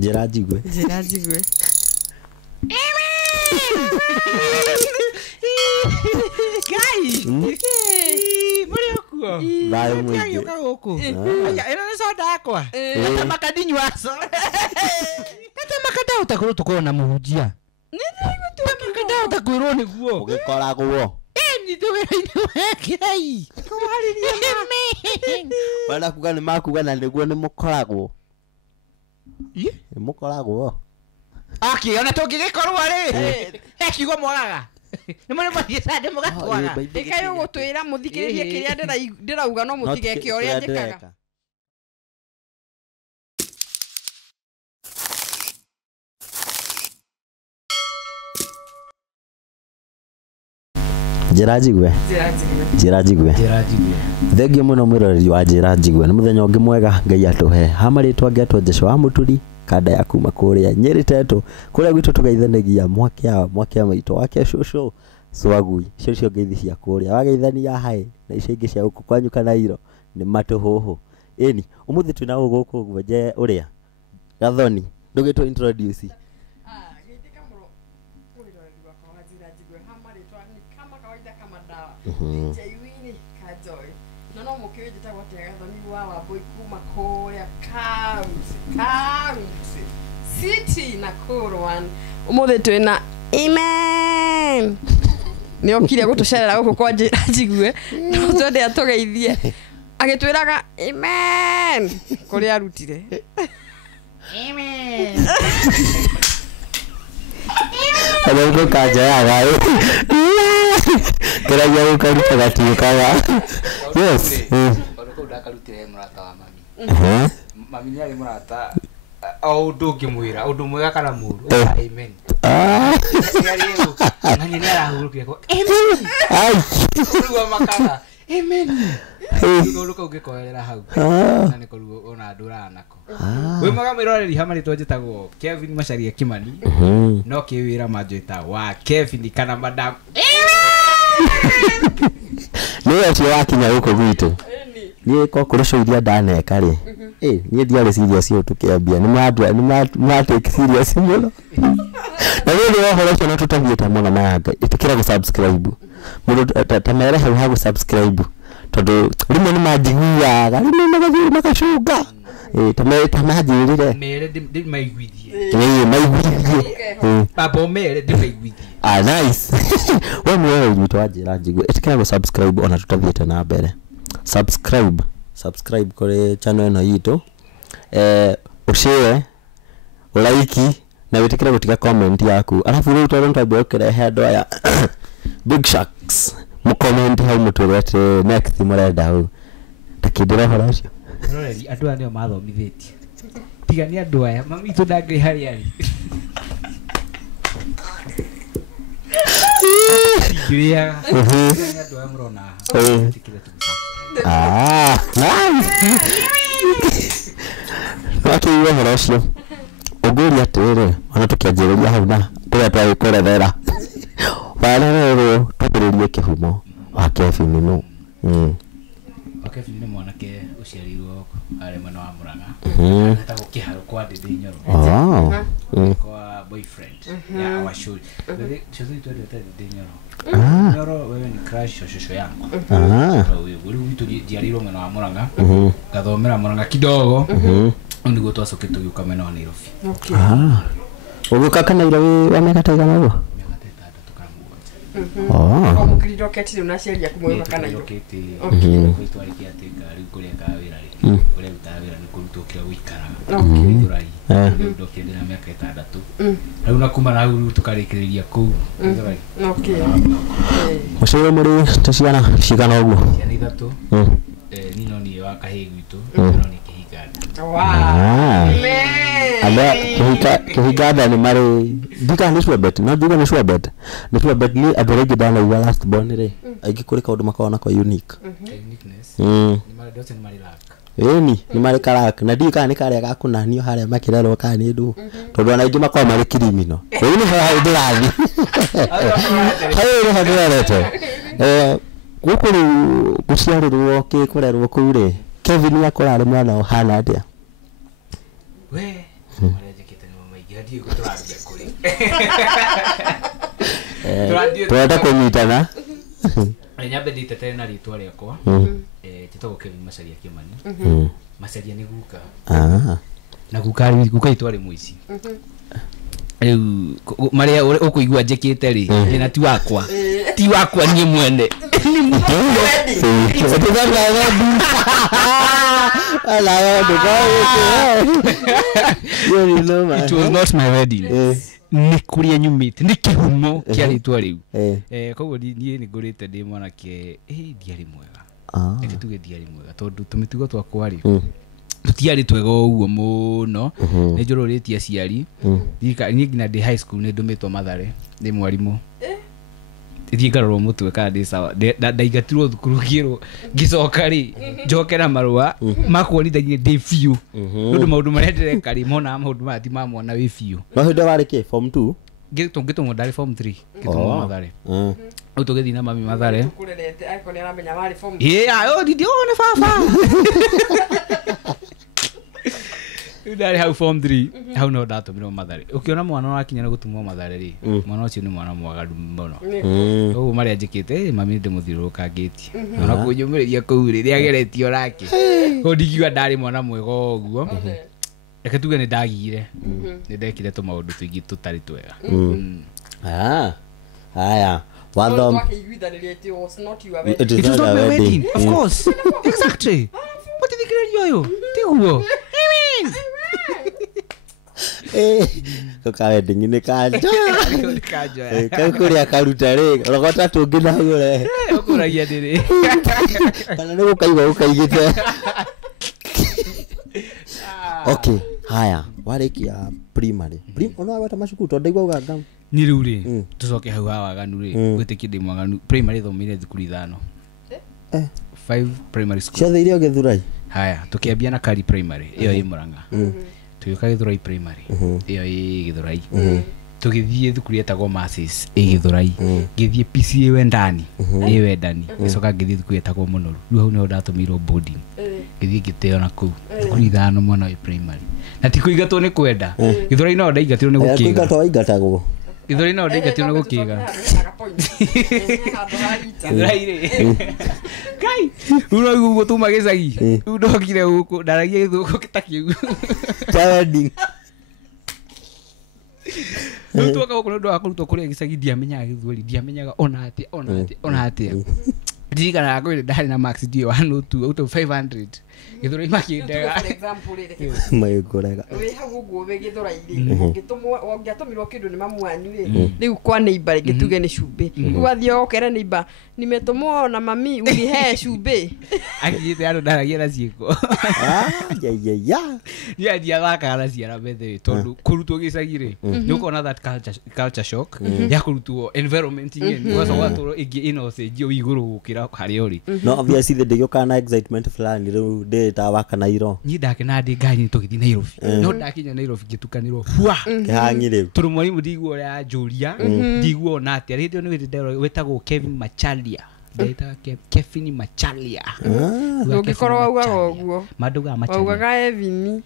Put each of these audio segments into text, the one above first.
Njira njigwe. Guys. Muri okuo. Bayo mwingi. Yoka huko. Aya, ina soda yakwa. Hata makadinywa so. Hata makadao takuru tukoro na muhujia. Nini gutu makadao takuru ni guo. Ugikoragwo. Ni tuwira Ngai. Kuhariria mami. Wala kuga ni makuga na niguo ni mukoragwo. Ni mukoragwo. Okay, ona tungigikorwo ri. Kiugo moraga. Ni muri mathiĩte mũgatwara. Ikayo gutwira muthikiririe kiria ndirauga no mutigeke uria njikaga. Njira njigwe. Thengio muno mwiroreri wa Njira njigwe. Ni muthenya ungi mwega Ngai atuhe. Hamaritwa ngetwo Jesho wa Muturi. Kada ya kuma kuria Nyeri tetu kuria gwitu tugeithanagia mwakea maito wake shushu swagui cio ngeithi cia kuria wageithania hai na icio ingi cia guku kwanyu kana iro ni matuhuhu eni umuthi twina guku gwenje uria Gathoni ndugitwo introduce Gitika muro mwiroreri wa kwa Njira njigwe hamaritwa ni kama kawaida kama dawa. Jaiwini Kajoy. No mukiwe jitagwo Gathoni wa Wambui kuma kuria City na Kurwan. Umuthi twina amen. Ni okire gutucerera guku kwa Njira njigwe. No twende atugeithie. Agitwiraga amen. Kuri arutire. Amen. Ayo kaja ya gae. Kira ya ukaruta gatiukaga. Yes. Oruko ndakarutire murata wa mami. Mami ni ari murata au ndungimwira undu mwega kana muru. Amen. Ngariyo. Nani ni arahurukire ko. Amen. Ai. Ruwa makara. Amen. Oruko ungikoerera hau. Nani ko ruwa ona ndura nako. We maga mwiroreri hamari twajitagwo Kevin Macharia Kimani. No kiwira majita wa Kevin kana madam. Niwe cio wakinya guku gwitu. Ni ko kurucuria ndaneka ri. Ni ndiare serious yo tukiambia ni ma take serious muno. Na wewe wahoro cio no tutambieta muno na yanga itikira gu subscribe. Mundu tamere ha gu subscribe. Tondu rimwe ni majiguya rimwe magathiri makacunga. Tamajirire. Mere ndi maiguithie. Maiguithie. Babo mere ndi maiguithie. Nice. Wewe mwewe witwa Njira njigwe itikira gu subscribe ona tutambieta na mbere. Subscribe kore channel eno yitu ushare like na witikira gutika comment yaku alafu ru toro ntambia ukirehe andu aya Big Sharks mu comment hau mutwirete next murenda hau takindira hora ucio roreri andu aya nio mathomithitie tigani andu aya mami tu ndangri hari ari kiria andu aya murona tikira tu nice. Watu iwe hora ucio uguria atiriri ona tukianjiriria hau na tuya twagikuerethera warererwo twambiririe kihumo wa Kevin no Kevin ni mwanake uciarirwo ari mwana wa Murang'a etagwo Kiharo kwa Ndindi Nyoro kwa boyfriend ya our show shozi tu Ndindi Nyoro Nyoro wewe ni crush shosho yangu wewe vitu diarirwo mwana wa Murang'a gathomera Murang'a kidogo ndio twacoke tugiuka mena wa Nairobi uguka kana Nairobi wamekata nago Kwa mukirido keti unaciaria kumweka kana hiyo. Okay. Twarikia teka ari kuria kawira ri. Kuria utawira ni kurutokira wikara. Okay. Ndio kende na miaka 6. Rau nakuma na uru tukarikiriria ku. Okay. Mucere muri tuciana cigana uguo. Ciana 3. Nino ni wa kahigu itu. Nino ni kihigana. Wow. Ala kihigana ni mari dika ni swabet no juga ni swabet ni adorege dana wa last born re agikuri kaundu makona kwa unique uniqueness ni mari dote ni mari lak ni mari karak na dika ni kare gakunanio haria makirero kana ndu tondu ana ingi makwa mari kirimino koini ha ndirathi hayo hadirete gukuru guciarirwo ki kurerwo kuu ri Kevin yakora ari mwana ohana atia we mari ndiye guturaruga kuri twenda kunyitana nyambe nditete na ritwa riakwa titagwo Kevin Macharia Kimani Macharia ni guka na guka itwa ri muici riu maria ukuigua njikite ri na ti wakwa nie mwene ni mutungo it was not my wedding ni kuria nyumite ni kihumo kia ritwa riu koguo nie ni ngurite ndi mwanake ndiari mwega tuge ndiari mwega tondu tumitugo twakwa ri tutiari twega uguo muno ni njururitie aciari ni ngina ndi high school ni ndumitwo Mathare ndi mwarimu thiĩ ngarorwo mũtwe kana ndĩ sawa ndaingatirwo thukuru ngĩrwo ngĩcoka rĩ njokera marũa makuonithagia ndĩ biũ nĩũndũ maũndũ marĩa ndĩreka rĩ monaga maũndũ maya ti ma mwana wĩ biũ. No hĩndĩ warĩ kĩ form 2 ngĩtũmwo ndarĩ form 3 ngĩtũmwo Mathare rĩu tũgĩthiĩ na mami Mathare ndione baba ndarĩ hau form 3 hau no ndatũmirwo Mathare ũkĩona mwana wakinya nĩ gũtumwo Mathare rĩ mwana ũcio nĩ mwana mwagaru mũno ũguo marĩa njĩkĩte mami ndĩmũthiũrũrũkangĩtie ona kũnyũmĩrĩria kũu rĩrĩa ageretio rake ũguo ndingiuga ndarĩ mwana mwega ũguo reke tuge nĩ ndagire nĩ ndekire tũmaũndũ tũingĩ tũtarĩ twega. Haya wathom it was not my wedding of course exactly what did you yo tiguo koka wedding ni kanja kakuria karuta ri rogota tungi na gure ukuragia ndiri kana ni gukaigwa gukaigite. Okay haya warikia primary ona wata macukuru tondaigwa uganga ni riu ri tucoke hau hawaganu ri gwitikia ndi mwaganu primary thomire thukuru 5 primary school ciothe iria Githurai. Haya tukiambia na Kari primary iyo i Murang'a tugiuka Githurai primary iyo i Githurai tugithie thukuru etagwo Masses i Githurai ngithie PCA Wendani i Wendani gicoka ngithie thukuru etagwo Munoru riu hau no ndatumirwo boarding ngithie ngiteo na kuu thukuru 5 mwana wa primary na ti kuigatwo ni kwenda Githurai no ndaigatirwo ni gukiga kuigatwo waigatagwo Githurai no ndaigatirwo ni gukiga kai uno gugu tuma gicagi riu ndokire guku ndaragia githuku kitakiu wedding riu twoka guku ndo akurutwo kuria gicagi ndiamenyaga Githweri ndiamenyaga ona atia ndirikanaga kwĩ ndarĩ na max ndio 102 out of 500 Githurai makĩndaga maĩkũrega wĩ hau ũguo wĩ Githurai ũngĩatũmirwo kĩndũ nĩ mamu wanyu rĩu kwa neighbor rĩngĩ tuge nĩ cumbĩ rĩu athiĩ okere neighbor nimetumwo na mami unihe cumbĩ agĩte andũ ndaragia na ciĩko ya ndiathakaga na ciara bethe tondũ kũrutwo gĩcagi rĩ nĩ ũkona that culture shock ya kũrutwo environment ingĩ ũgacoka ũgatũrwo ĩngĩ ĩna ũcenjio wĩ igũrũ gũkĩra harĩa ũrĩ no obviously ndĩgĩũka na excitement fulani rĩu ndĩtawaka na iro niĩ ndakena ndĩ ngari tũgĩthiĩ Nairobi no ndakinya Nairobi ngĩtukanĩrwo kĩhang'i rĩu tondũ mwarimũ ndigua ũrĩa njũria ndigua ona atĩa rĩndĩ nĩ wĩtagwo Kevin Macharia ndeta Kevin Macharia ũngĩkorwo waugaga ũguo manduga Macharia waugaga Evini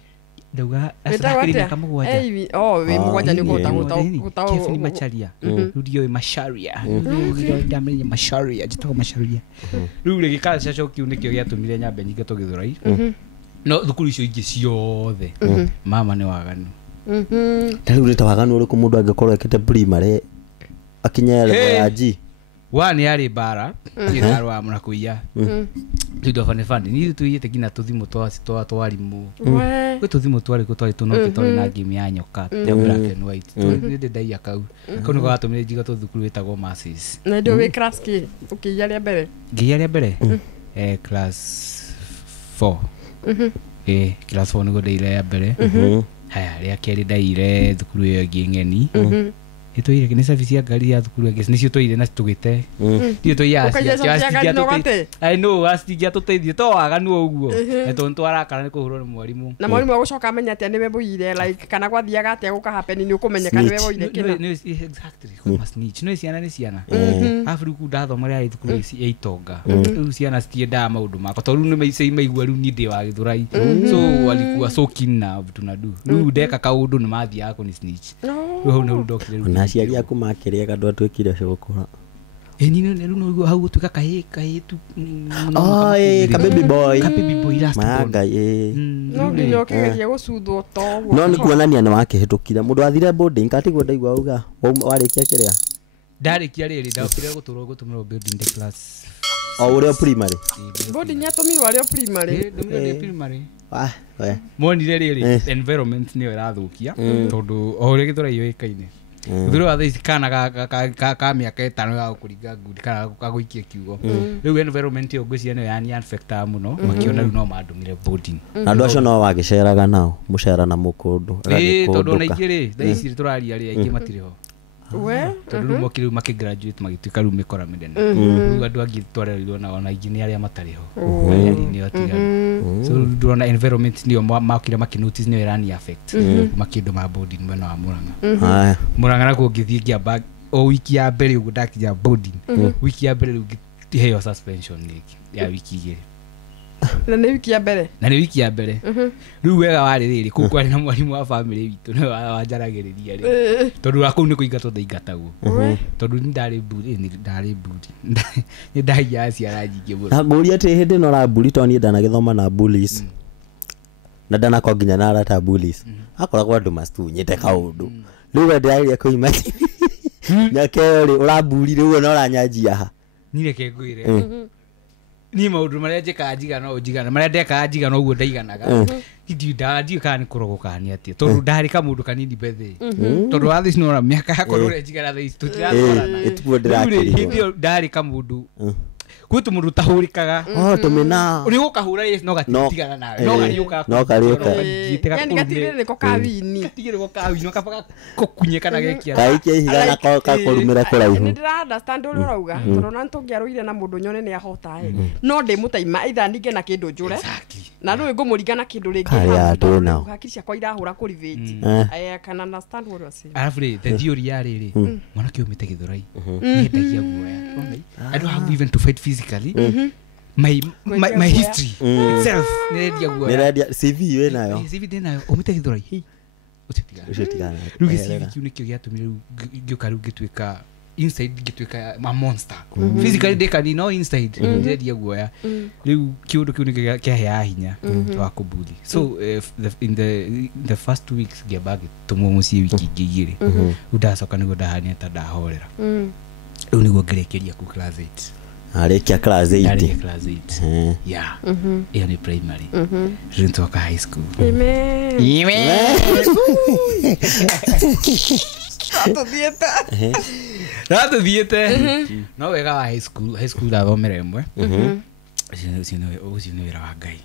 ndauga asakĩrĩria kamũgwanja wĩ mũgwanja nĩ gũtaũgũtaũ Kevin Macharia ndio Macharia ndio ndamenya Macharia njĩtagwo Macharia rĩu rĩgĩkara caco kiu nĩkĩo gĩatũmire nyambe nyingĩ Githurai no thukuru icio ingĩ ciothe mama nĩ waganu rĩu rĩta waganu ũrĩkũ mũndũ angĩkorwo ekĩte primary akinya level ya G nĩ yarĩ bara ndarwa mũna kũiya tuindo fane ni tuiyete ngina tuthimo twa twarimũ gwĩ tuthimo twarĩ tũnoke twarĩ na game ya nyoka ya black and white nĩ ndaia kau nĩ gatũmire njiga thukuru wĩtagwo Masses na ndio wĩ class kĩ ũkĩiya rĩa mbere ngĩiya rĩa mbere class 4 class 4 nĩguo ndaire ya mbere haya rĩa kerĩ ndaire thukuru ĩyo ĩngĩ ng'eni itoire kini service ya ngari ya thukuru ngesi nicio toire na tugite dio to ya I know astingia tuteithie to waganu uguo eto ntwara kana kuhurwo ni mwarimu na mwarimu agucoka amenya atia niwe buire like kana gwathiaga atia guka happen ni ukumenyeka niwe buire kina exactly kuma snitch no ciana ni ciana afriku ndathoma ria thukuru ya itonga riu ciana citiendaga maundu makwa to riu ni maicei maigua riu ni ndi wa Githurai so walikuwa so keen na vitu nadu riu ndeka kaundu ni mathia yako ni snitch riu ni ndokire riu na ciari aku makiria kandu atwikire cukura nino no hau tuka kai tu ka baby boy last manga no nginya kigeria gucuthwo to no ni kuonania ni wakihitukira mundu athire boarding katigwo ndaigua uga warikia kiria ndarikia riri ndakire guturwo gutumiro building the class uri primary boarding atumirwo ari primary ndio primary we monire riri environment niyo irathukia tondu ore Githurai yoikaine Githurai wa thaici kana ka miaka 5 ya kuringa ngudi kana kaguikia kiugo riu environment yo ngwiciria niyo yani affecta muno makiona riu no mandumire boarding na andu acio no wagiceraga nao mucera na mukundu tondu na igiri thaici turaria ri aingi matiriho we tondu mokire makigraduate magituika riu mikora midene riu andu angi twarerirwo na ona ingi ni aria matariho yani ni atigani so ndona environment niyo makire makinotice niyo irani affect makindo ma boarding mwena wa Murang'a Murang'a na kungithie ngiamba o wiki ya mbere ugu ndakinya boarding wiki ya mbere riu ngiheo suspension niki ya wiki igiri na ni wiki ya mbere riu wega wari riri kukwari na mwarimu wa family witu no wanjaragiriria ri tondu akau ni kuingatwo ndaingatagwo tondu ndari buri ni ndagia ciara nyingi muno na nguria ati hindi no ra buri to ni ndana githoma na bullies na ndana ko nginya na rata bullies akoragwo andu mastunyite kaundu riu we ndiraria kuima nyakeri uraburi riu no ranyanjia ha nireke ngwire ni maundu maria njeka njiga no njigana maria ndeka njiga no uguo ndaiganaga ndi kana ni kurogoka ni atia tondu ndari ka mundu kanini bethe tondu wa thisi no miaka yakwa no njigana thisi tutiratwarana ituo ndirakiri ndio ndari ka mundu kutu mundu tahurikaga tumina uri gukahura no gatitigana nawe no gariuka yani gatigire niko kawini gatigire ko kawini no kapaga kukunyeka na gekia kaikia ihiga na ka kurumira kuraihu ni ndira understand uri urauga tondu na ntungiaruire na mundu nyone ni ahota no ndi mutaima either ndige na kindu njure na no ngumuringa na kindu ringi hakiri ciakwa irahura ku revenge I can understand what you are saying alafu the theory ya riri mwana kiumite Githurai ni ndagia guoya I don't have even to fight physically my history itself niradia guoya niradia CV we nayo CV nayo umite Githurai ucitigana riu CV kiu nikio giatumire ngioka riu gituika inside gituika ma monster physically dekani no inside niradia guoya riu kiundu kiu nikio kiahea hinya wa kubuli so in the first 2 weeks giabagi tumo mucie wiki igiri udacoka nigo ndahania ta ndahorera riu nigo ngerekeria ku class 8 arikia class 8 class 8 yeah hiyo ni primary rintoka high school Rato dieta no wega wa high school da thomera imwe ucio ni wira wa Ngai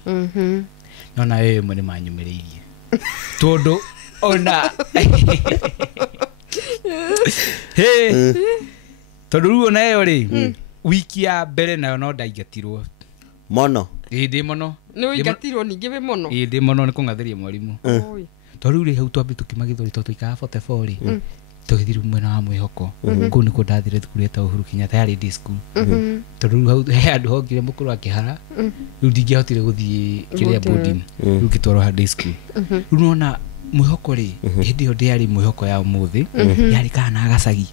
no na wewe mwe ni manyumiririe tondu ona hey tondu ruo nayo ri wiki ya mbere nayo no ndaingatirwo mono ndi mono ni uingatirwo ningi we mono ndi mono ni kungatheria mwarimu tondu ri hau twambi tukima Githuri to tuikaga 44 ri tugithiru mwena wa mwihoko ku ni kundathire thukuru eta Uhuru Kenyatta yari day school tondu hau he andu hongire mukuru akihara riu ndingihotire guthie kiria boarding riu kitwaro day school riu nona mwihoko ri hindi yo ndiari mwihoko ya muthi yari kana gacagi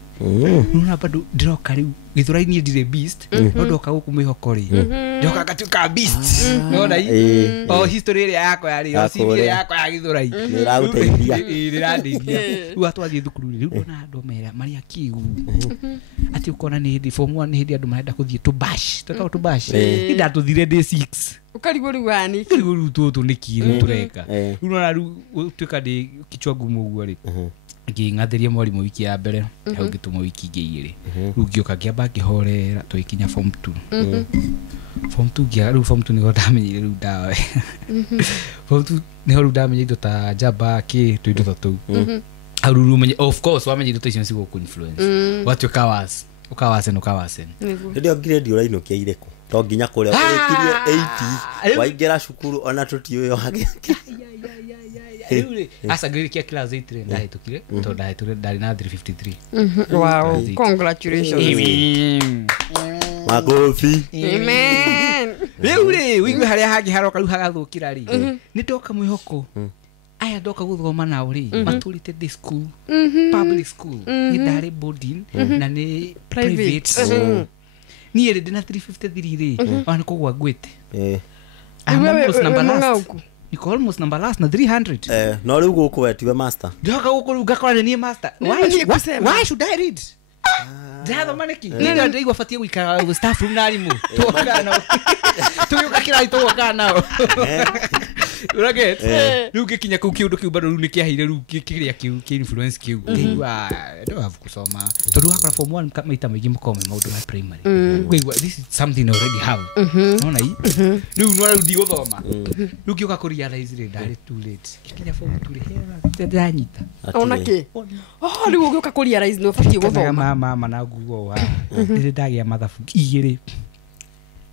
nuna bado ndiroka riu Githurai ni ndire beast no ndoka guku mwihoko ri ndoka gatuka beast nona history iri yako yari o CV yako ya Githurai nirateithia riu atwathie thukuru riu nona andu mera maria kiu ati ukona ni hindi form 1 ni hindi andu marenda kuthie to bash to bash nda tuthire day 6 ukarigo riu wani ukarigo riu tutu ni kiru tureka riu nona riu tuika ndi kichwa gumu guo ri ngingatheria mwarimu wiki ya mbere hau ngituma wiki igiri riu ngioka ngiamba ngihorera twikinya form 2 form 2 ngia riu form 2 nigo ndamenyire riu ndawe form 2 niho riu ndamenye indo ta jamba ki twindo ta tou aruru menye of course wamenye ndoto icio cigo ku influence watu ukawase ndio grade uraino kia ireko to nginya kuria ukirie 80 waingera cukuru ona tutio yo hage asa grade kia class 8 ndahitukire to ndahitukire ndari na 353 wow congratulations makofi amen Reure wigwe haria hangi haroka ru hagathukira ri ni ndoka mwihoko aya ndoka guthoma nao ri maturite the school public school ni ndari boarding na ni private ni ere dina 353 ri wana kugwa gwete almost number last niko almost number last na 300 no riu guku wetiwe master ndoka guku ngakora ni master why should I read Dado maneki ndio ndio wafatie wika staff room nalimu toka nao tuyuka kila itoka nao uraget ruke kinya ku kiundu kiu bado runi kiahire ruke kiria kiu ki influence kiu kiwa ndo have kusoma to do akora form 1 maita megi mukome maundu ma primary kwigwa this is something already have nona hii riu no rudi guthoma ruke uka kurealize ri ndari too late kinya form 2 hera ndanyita ona ki riu uka kurealize no fatie guthoma mama na guo wa ndi ndagia mathabu igiri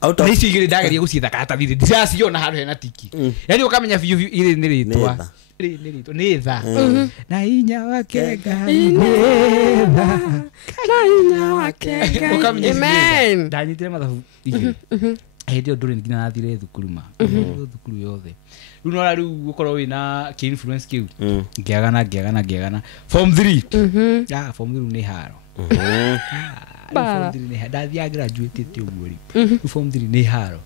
auto nisi igiri ndageria gucitha kata thiri ndiraciona handu hena tiki yani ukamenya biu iri ni ritwa ni tha na inya wakenga na inya wakenga ukamenya amen ndanyitire mathabu igiri ndio nduri ngina nathire thukuru ma thukuru yothe riu gukorwo wina ki influence kiu ngiagana form 3 form 3 ni haro form 3 ni ndathia graduate tio mweri form 3 ni haro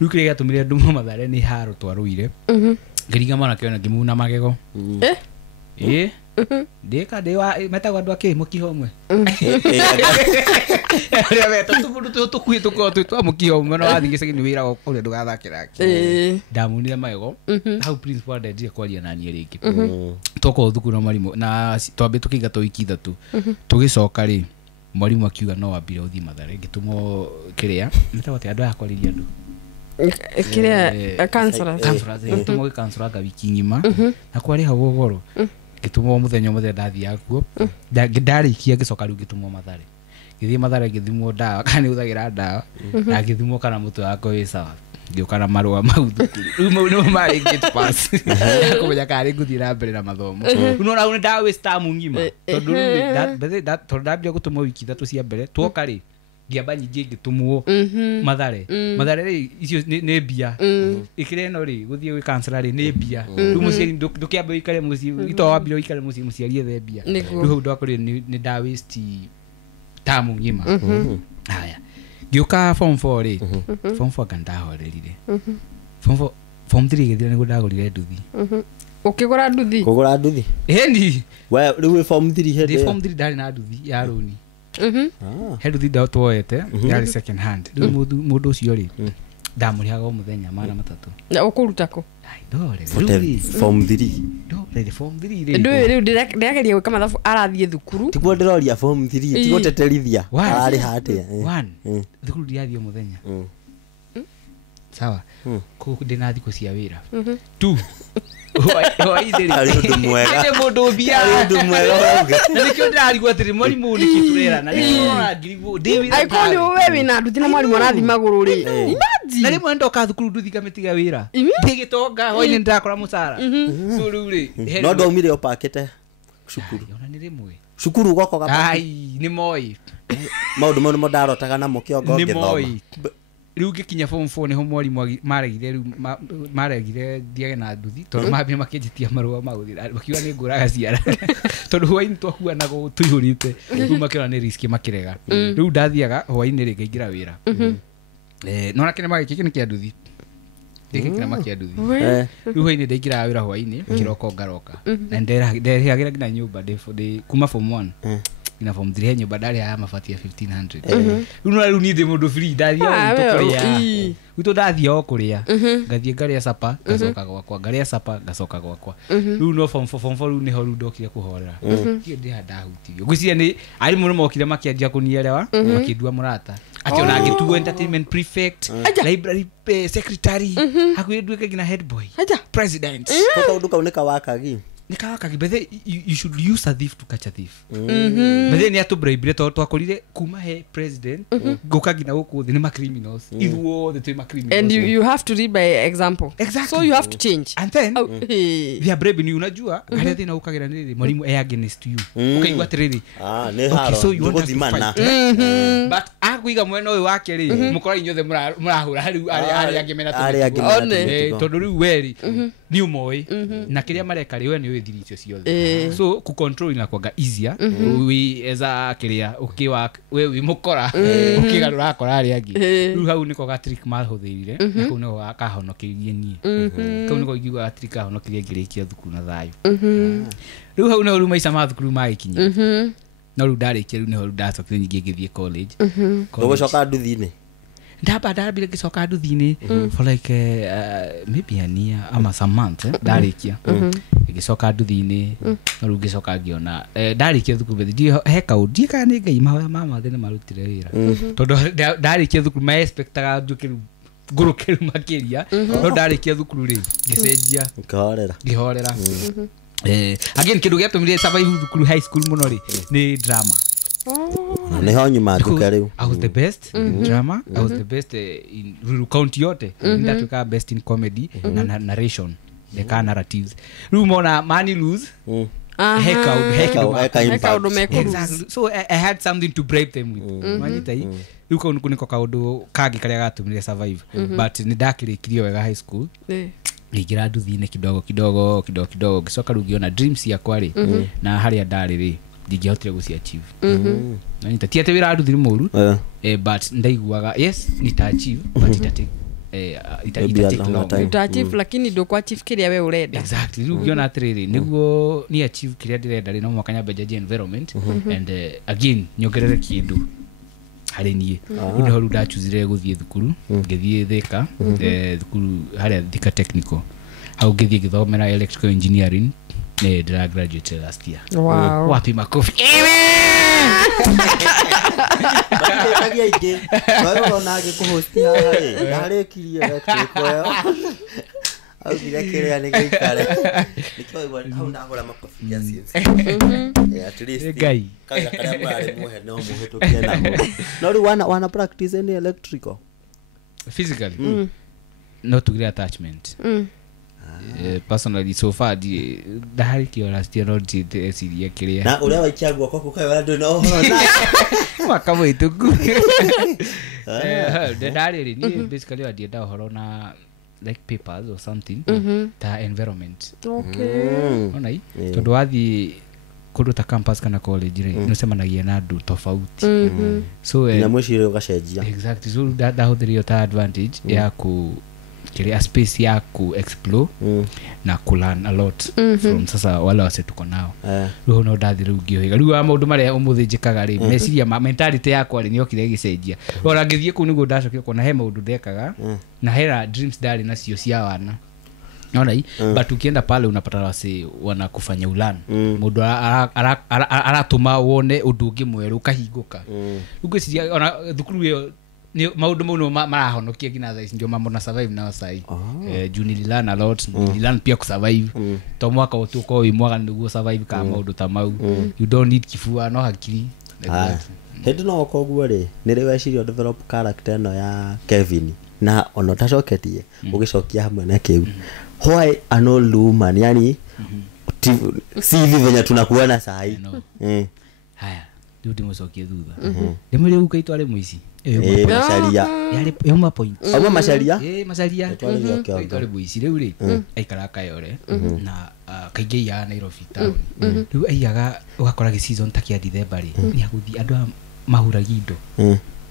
riu kire gatumire ndumo mathare ni haro twaruire ngiriga mana kiona ngimuna magego ndeka dewa metagwa andu ake mukihomwe ria weto tumundu tukuitu ko twa mukihomwe no wathingise ni wira ule ndugathakira ndamunire magego how principal ndendire kwaria nani ringi toko thukuru mwarimu na twambe tukiga to wiki 3 tugicoka ri mwarimu akiuga no wambire uthi mathare ngitumo kiria metagwa andu akwariria andu kiria cancer ngitumo cancer ga wiki ngima na kwari hago goro gitumo muthenya muthe ndathia kuo ndarikia gicoka riu gitumo mathare githie mathare githimwo dawa kana uthagira dawa na githimwo kana mutu wako wi sawa ngioka marua mau thukuru no mari get pass kumenya kari nguthira mbere na mathomo unona une dawa stamu ngima tondu that tondabia gutumwo wiki 3 cia mbere twoka ri ngiamba nyingi ngitumwo mathare icio ni mbia ikire no ri guthie wi cancer ri ni mbia riu muciari ndukiamba ikare muci ito wambire ikare muci muciari ethe mbia riu ndakori ni da waste tamu ngima haya ngioka form 4 ri form 4 kandahorerire form 3 githira ni gudagurire nduthi ukigura nduthi kugura nduthi endi we riu form 3 hede form 3 ndari na nduthi ya roni hedu thida twoete yari second hand mundu ucio ri ndamurihaga muthenya mana matatu na ukurutako ndore form 3 ndore form 3 ri riu ndirageria gwika mathabu arathie thukuru tiguo ndiroria form 3 tiguo teterithia ari hate thukuru ndiathie muthenya sawa ku ndina thiko cia wira tu ari undu mwega ande mundu bia undu mwega na nikio ndarigwa atiri mwarimu ni kiturera na nikio ngirigo David aikoni wewe na nduthi na mwarimu arathi maguru ri imagine na rimwe ndoka thukuru nduthi kametiga wira ndigitonga hoine ndakora mucara suru ri no ndaumire opakete cukuru ona ni rimwe cukuru goko gapa ai ni moi maundu mau mo ndarotaga namo kiongo ngithoma riu ngikinya form 4 niho mwarimu maregire ndiage na nduthi tondu mambire makinjitia marua maguthira makiuga ni nguraga ciara tondu hwaini twakuana tuihurite riu makiona ni risk makirega riu ndathiaga hwaini ri ngaingira wira no nakene magiki ni kia nduthi ndikikira makia nduthi riu hwaini ndaingira wira hwaini kiroko ngaroka na nderihagira ngina nyumba ndi kuma form 1 ina form 3 henyo badala ya mafatia 1500 riu ni ndi mundu free ndathia tukuria uto ndathia okuria ngathie ngaria sapa gacoka gwakwa ngaria sapa gacoka gwakwa riu no form 4 riu ni ho ndokire kuhorera kio ndi handahutio gwiciria ni ari muno mokire makianjia kunielewa makindua murata ati ona ngituo entertainment prefect library secretary hakuye nduike ngina head boy president ko nduka unika wakagi nikawakagi bethe you should use a thief to catch a thief bethe ni atu bribe to twakorire kuma he president gukagi na guku thi ni ma criminals ithuo the twa criminals and you have to lead by example. Exactly. So you have to change. and then Hey. they brave ni unajua hali thina ukagira nini mwalimu against you ukaigwa atiriri ne haro so you want us to thimana fight. But akuiga mwena uyu wake ri mukora inyothe murahura ari angemena tondu riu weri ni umoi na kiria mareka ri we ni withiri icio ciothe so ku control ina kwanga easier we eza kiria ukiwa we wi mukora ukigarura akora ari angi riu hau niko ga trick mahuthirire na ku niko akahonokirie nie kau niko igwa ga trick ahonokirie ngirikia thukuru na thayu riu hau no ru maisha ma thukuru magikinya no ru ndarikia riu niho ndacokire nyingi ngithie college ndogocoka nduthi-ini ndambire gicoka nduthi-ini for like maybe a year ama some months ndarikia gicoka nduthi-ini no ru gicoka ngiona ndarikia thukuru bethi he kaudi kana ni ngai mama thene marutire wira tondu ndarikia thukuru ma expectaga njukiru ngurukiru makiria no ndarikia thukuru ri gicenjia ngihorera again kindu giatumire survive thukuru high school muno ri ni drama ne honyu matuka riu I was the best in drama. I was the best in Ruiru County yote ndatuka best in comedy na narration the car narratives rumona money lose Heka exactly so I had something to bribe them with manitai yuko niko kaudu kagi karia gatumire survive but ni ndakirikirio wega high school ngigira nduthi-ini kidogo gicoka rugiona dreams ya kwari na haria ndari ri ndingihotire guciachieve na nitatiete wira nduthi muru but ndaiguaga yes nitaachieve but itaachieve lakini ndo kwa chief kiria we urenda exactly riu ngiona atiriri niguo ni achieve kiria ndirenda ri no mwaka nyambe jaji environment and again nyongerere kindu hari nie niho ru ndachuzire guthie thukuru ngithie Thika thukuru haria Thika technical au ngithie githomera electrical engineering ndira graduate last year wow wapi makofi bakitagia ingi no na ngikuhosti haha ndare kirie electrical au kiria ni gikare nikyo igwa hau ndagora makofi ya science at least gai kaira karia mari muhe no muhitukie namo no ri wana practice any electrical physically no to great attachment personally so far dahari ki last year not the series kiria na uria waikia guoko kukai wala ndo no horo na makamo ituku dahari ni basically adienda horo na like papers or something ta environment onai tondu wathi kundu ta campus kana college ri nusemanagia na andu tofauti so na mwishire ugacenjia exactly so ndahuthirio ta advantage ya ku kiria space ya ku explore na ku learn a lot from sasa wala wase tuko nao riu no ndathire ngiohiga riu maundu maria umuthi njikaga ri meciria mentality yakwa ri niyo kire gicenjia ora ngithie ku niguo ndacokio kona he maundu ndekaga na hera dreams ndari nacio cia wana naona but ukienda pale unapata wase wanakufanya ulana mundu aratuma wone undu ungi mweru kahinguka ugiciria ona thukuru yo ni maundu muno marahonokia gina thaa ndio mambo na survive nao sai juni learn a lot learn pia ku survive to mwaka utuko wi mwaga niguo survive kama maundu ta mau you don't need kifua no hakiri hedu no koguo ri nire wecirio develop character no ya Kevin na ono tacoketie ugicokia hamwe na kiu why an old woman yani si hivi venye tunakuona sai haya ndio mucokie thutha ndimuri ukaitware muici macaria yari yoma point ama macaria macaria itware muici riu ri aikara kayore na kaingi ya Nairobi town riu aiyaga ugakora gi season takia December ri ni aguthi andu mahuragindo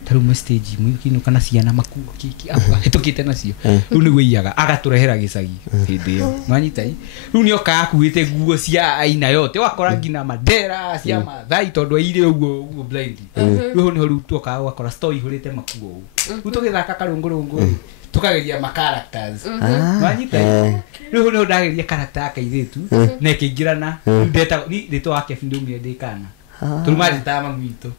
tarume stage mwikino kana ciana makuo kiki aba hitukite nacio riu ni wiyaga agaturehera gicagi hindi yo manyitai riu ni oka akuite nguo cia aina yote wakora ngina madera cia mathai tondu ire uguo blind riu ni riu tuoka wakora story hurite makuo riu tugithaka karungurungu tukageria ma characters manyitai riu ni ndageria character akairetu na kingirana ndeta ni rito wake findu mie ndikana turumari tama mwito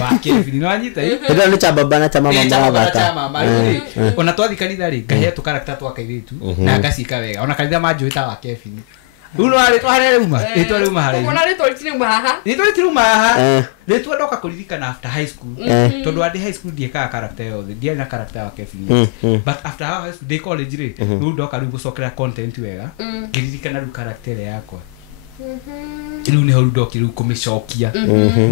wake no anyita ndio ni cha baba na cha mama mama ona twathi kanitha ri ngahe tu character twaka iritu na ngacika wega ona kanitha manjuita wa Kevin uno ale tware uma itware uma hare Kuna rito litini haha. itware uma haha letu ndoka kuririkana after high school tondu andi high school ndieka character yothe ndiye na character wa Kevin but after high school they college ri ndoka riu gucokera content wega ngiririkana riu character yakwa riu ni horu ndoki riu kumicokia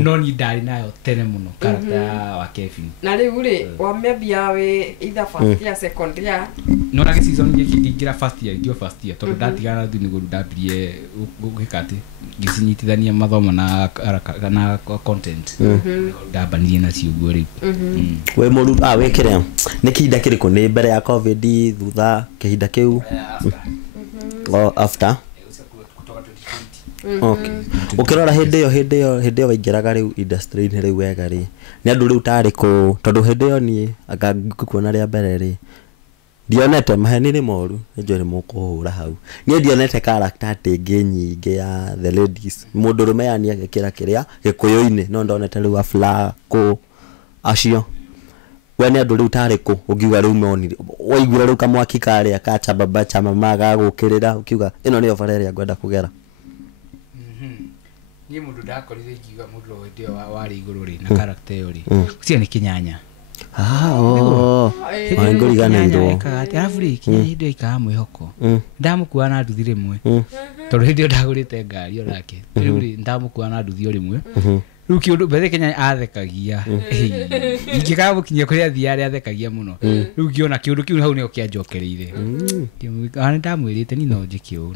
no ni ndari nayo tene muno character wa Kevin Na riu ri wamebia we either first year second year. no na season giki ngira first year tondu ndatigana thu ni ndambie gukati gicinyitithania mathomo na content ndambanirie na ciugo ri we muru wikire ni kihinda kiriku ni mbere ya covid thutha kihinda kiu after okay ukirora hindi yo waingiraga riu industry ni riu wega ri ni andu riu tari ku tondu hindi yo ni akakuona ria mbere ri dionete maheni ni moru njo ni mukuhura hau ni dionete character tingi nyingi ya the ladies mundu rumeani agekira kiria gikuyu-ini no ndonete riu afla ku acio we ni andu riu tari ku ukiuga riu moni waigura riu kamwaki karia kacha baba cha mama gagukirira ukiuga ino ni offer ria ngwenda kugera ni mundu ndakorire ngiuga mundu ndio wari iguru ri na character yo ri ucio ni kinyanya ngurigana ndo arafu ri kinyanya ndio ikaga mwihoko ndamukua na nduthi rimwe tondu ndio ndagurite ngari onake riu ri ndamukua na nduthi rimwe riu kiundu bethe kinyanya athekagia ingikaga gukinyia kuria athia athekagia muno riu ngiona kiundu kiu hau nio kianjokereire ani ndamwirite ni no njikio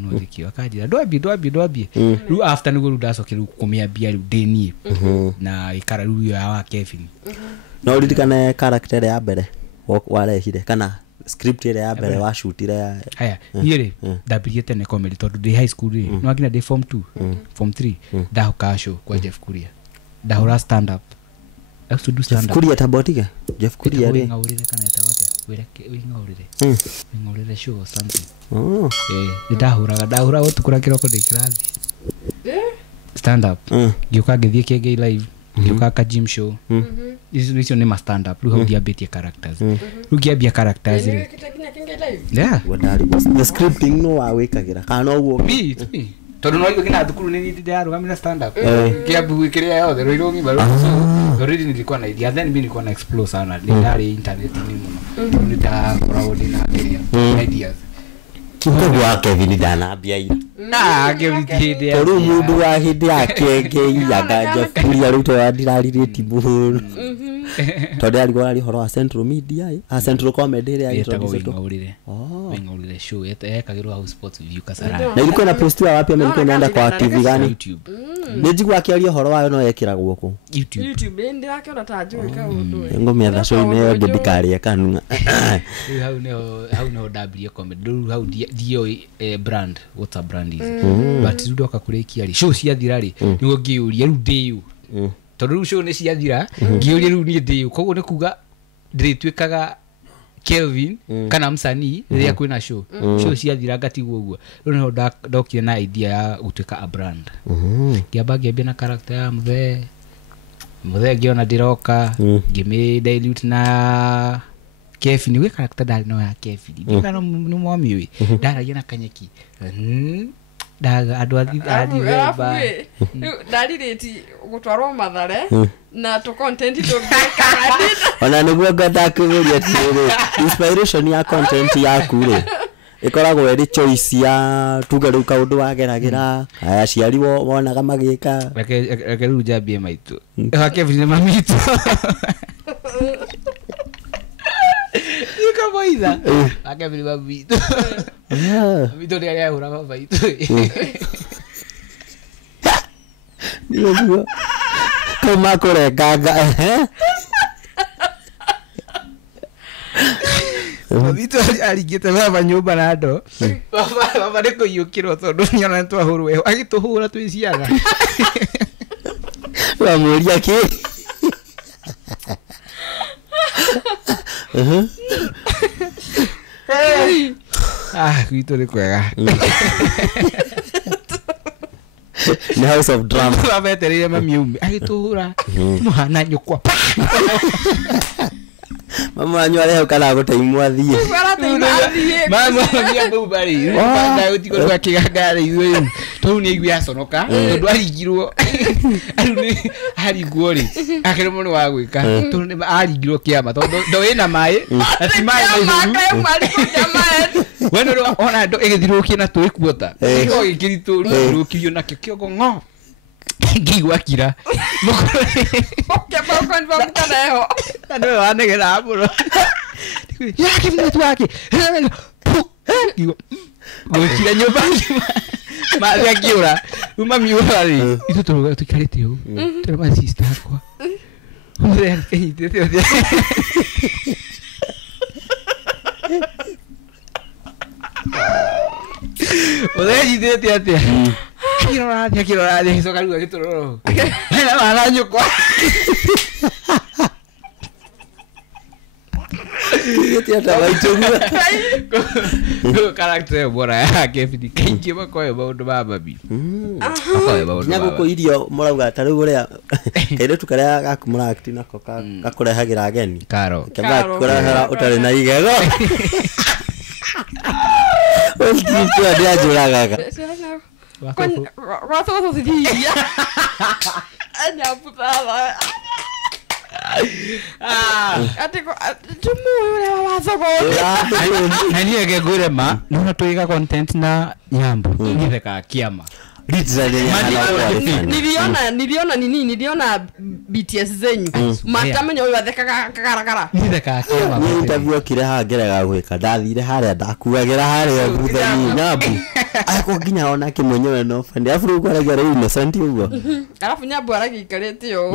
akanjira ndwambie riu after niguo ndacokera kumiambia riu ndini na ikara riu ya wa Kevin no ririkane character ya mbere warehire kana script ile ya mbere wa shoot ile haya niere ndambirie tene comedy tondu ndi high school ri no akina ndi form 2 form 3 ndahuka show kwa Jeff Kuria ndahura stand up do stand up Jeff Kuria tabotiga Jeff Kuria ri ngaurire kana etagote ngaurire show or something ndahura utukura kiroko ndikirathi stand up gioka ngithie kenge live gioka ka gym show icio ni ma stand up riu ndiambitie characters riu ngiambia characters ri wadari the scripting no wawikagira kana uguo tondu no igo kina thukuru ni ndarugamira stand up kiambu kiria yothe roirongi baro already nilikuwa na idea then mimi nilikuwa na explore sana ndari internet ni muno nitakoragwo ndina ideas kidogo wa Kevin ndanambia ira na Kevin ru mundu wa hindi yake yaga Jeff Kuria ruto ndirarire muhuru tondu ari horo wa Central Media Central Comedy ria introduce ngaurire show ekagirwa House Sports View Kasarani na ilikuwa na post wa wapi Amerika inaenda kwa TV gani YouTube nijigwa akiaria horo wayo no yekiragwo ku YouTube ndi akiona ta njui ka undu ngomia tha show ine ngidikaria kanu how no W comedy how dio brand what a brand is but ndoka kurekia ri show cia thirari nigo ngiuria ru ndiu tondu show ni cia thira ngiuria ru ni ndiu koguo ni kuga ndiritwikaga Kelvin kana msanii ria kwina show cia thira ngatigwo uguo riu no ndokire na idea ya gutwika a brand ngiambia na character ya muthe ngiona ndiroka ngimi dilute na Kevin we character dali no ya Kevin ndikana no mwami we ndaragia na kanyeki daga andu athibeba ndaririti gutwarwo Mathare na to content to ngeka ona niguo ngenda kuguria tiri inspiration ya content yaku ri ikoragwo eri choice ya tuga riu kaundu wageragira aya ciariwo wonaga magika reke riu njambie maitu Kevin mamitu Kawaida. Akabili babitu. Babitu dia ya ura baba itu. Ndio. Kama kore gaga Babitu aligeta baba nyumba nado. Baba ndiko yukiro tondu nyona twahurwe. Agituhura twiciaga. Wamuria ki. Gitu ni kwega. The House of Drama. Babetereire mamiumbi agituhura muhana nyukwa. mama anyore hau kana gutaimwa thie mama mia bau bari banda utiko kwa kigangare iwe tu ni igwa sonoka tondu aringirwo ari guori akere muno wa gwika tondu ni aringirwo kiama tondu ndo ina mai ati mai mai wena ro ona ndo igithirukie na tu ikuota iko igiritu rukirio na kiongo ngo ngigwa kira Oke bau kan kana eho ndo wanegera aburo yake mtu wake ngigwa gukira nyumba mari akiura uma miura ri itu turuga tukarite u tera ma sister kwa ure kehite te ore jite te ate kiro ra so karuga kitororo na mara nyukwa yeti ata baitugura go character bora yake fiti kingi bakoye baudu bababi bakoye baudu nyago ko irio morauga tari guria kaire tukaria gakumura act nako gakurehagira ageni karo kaba kurahara utari na igego Wewe tu adia juraga Kwa sababu sidia anya putala atiko tumu ule wasogo nani yake gurema nuna tuiga content na nyambu nitheka kiama niliona BTS zenyu matamenya uyu atheka karakara nitheka kiama ni interview kire hangeraga gwika ndathire haria ndakuagira haria thutha-ini nyambu ako nginya ona kimwenyewe no fandi afuru kwaragia ri innocent ugo alafu nyambu aragikarite yo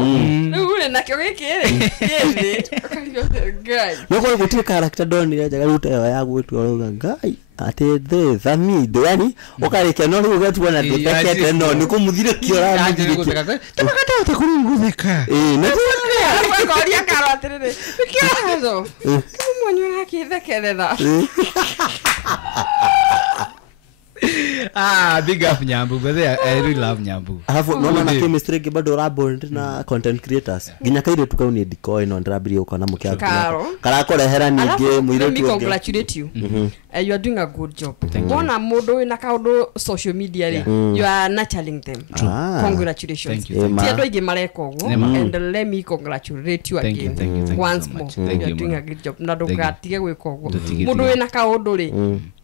riu uri nakyo gikiri kiri guy noko gutie character donire jaga ruta ya gwitu oruga ngai ate the thami yani ukareke no riu gatuona ndekete no nikumuthire kiora muthire tabakata utakurungutheka na koria karo atirire kiazo mwenye akithekerera big up nyambu but I really love nyambu alafu naona na chemistry bado rabond na content creators ginya kaire tukauni decoy no ndabiri uko na mukia kara korehera ninge mwire tu congratulate you you are doing a good job bona mundu na kaundu social media ri you are nurturing them congratulations tiendo ige mareko go and let me congratulate you again once more you are doing a good job na ndugatige gwika go mundu na kaundu ri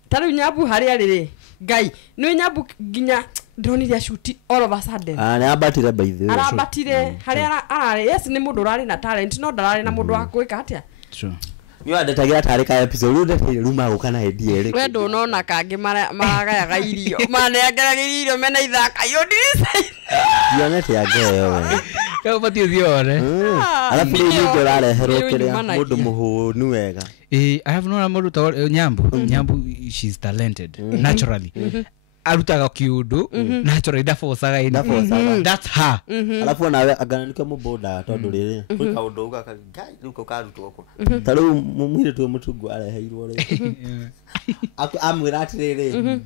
taru nyabu haria riri gai no nyabu ginya ndonire shoot all of a sudden ne abatire by the way arabatire haria arari yes ni mundu rari na talent no ndarari na mundu wa gwika atia true yo adetagira tarika episode ute ruma gukana idea ri we ndonona kangi maragayaga irio manengeraga irio mena ithaka yo dirisa yonete ageo we yo patio diore alafu ni ndio rareherwo kiria mundu muhunu wega I have no amoruta nyambu she's talented naturally arutaga kiundu naturally dafosaga ina that's her alafu nawe agananike muboda tondu riri kwika undu uga gai ruko karutwo ko taru mwire tu mutungu areheirwo ri amwira atiriri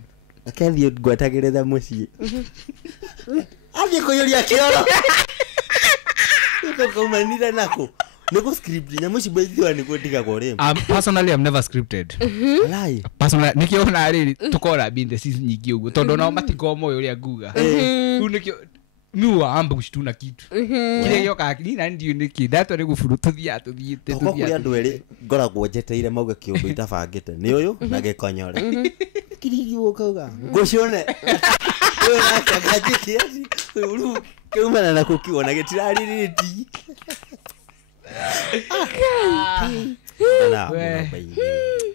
akethi gwetagirira mucii athi kuyuria kioro kumanira nako niko script nyamu cibethwa ni kwetiga gore personally I'm never scripted lie personally nikiona riri tukora binde sisi nyingi uguo tondu no matiko moyo uria nguga u nikio miwa ambush tu na kitu kile yoka nina ndio niki dato ni gufuru tuthia tuthiite tuthia kuri andu eri ngoragwo njeteire mauga kiundu itabangite ni uyu na gikonyore kiririo kauga ngucione uyu nakagaji kiasi uru kiumana na kukiona gitiraririti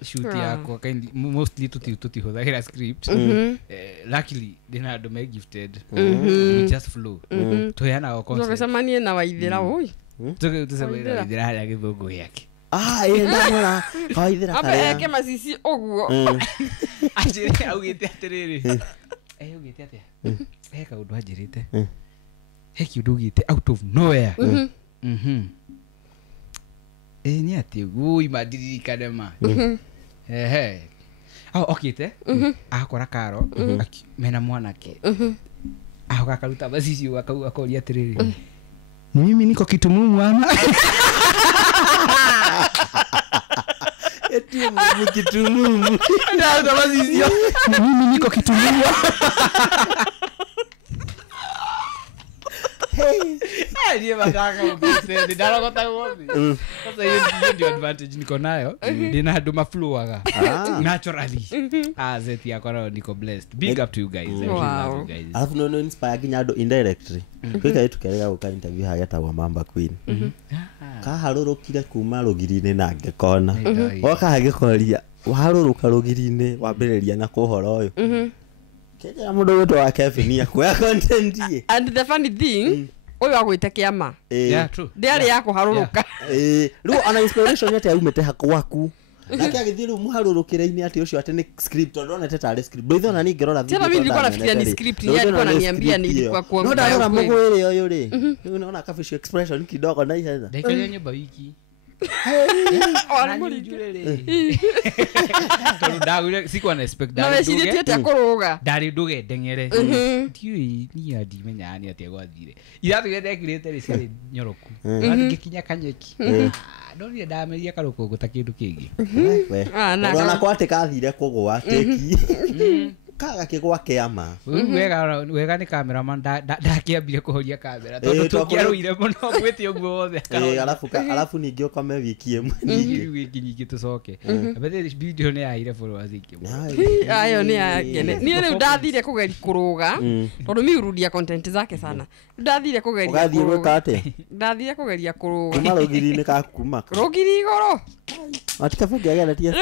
shoot yako kind mostly tutihuthagira script luckily dina do me gifted we just flow toyana au concept tukasamanie na waithira oi tuseme waithira haria githungu yake ndamora kaithira kare ake masisi oguo ajiri augite atiriri ugite atia eka undu ajirite heki undu ugite out of nowhere ni ati gui madirikane ma okite akora karo mena mwanake akakaruta basisi akakoria atiriri ni mimi niko kitumumu ama eti mkitumumu ndio mazizio mimi niko kitumumu ndiye mataka ukisema ndarogota wobi sasa hiyo ndio advantage niko nayo nina nduma fluaga naturally zeti yako niko blessed. Big up to you guys. Wow. alafu no inspire ginyado indirectly kwika yetu kerega uka interview hageta wa Mamba Queen ka harurukire kuma rugirine na ngekona oka hagikoria waharuruka rugirine wambereria na kuhoro uyu keja mundu wetu wa Kevin ya kwa content ye and the funny thing oyo agwite kiama yeah true ndiari yako haruruka ru ana inspiration yete yaumete hakwaku nake agithiru muharurukire-ini ati ucio ati ni script ndona tete script nditho na ningirora video tena nilikuwa nafikiria ni script ni alikuwa ananiambia nilikuwa kuongea no ndona mugwire uyu ri unaona ka facial expression kidogo na iheza Ndekalia nyumba wiki. Tondagure sikuwa na expect that. No wecirie ati akuruga. Ndari nduge ndengere. Tiui ni adi menyani ati gwathire. Irathi ndekirite ricari nyoroku. Ati gikinya kanyeki. Ndori ndameria karuko gutakindu kingi. Ona kwate kathire kugwa teki. Kaga kigwa kiama. Wega ni cameraman ndakiambire kuhoria kamera tondu tukiaruire muno gwite uguo wothe. Alafu ningi ukome wiki imwe wiki nyingi tucoke. Abethe video ni yaire followers iki. Ayo ni agene. Ni riu ndathire kugeri kuruga tondu miurudia content zake sana. Ndathire kugeria kuruga. Ugathire ate? Ndathire kugeria kuruga. Kuma rugiri-ini kakuma. Rugiri igoro. Atikafungiaga tia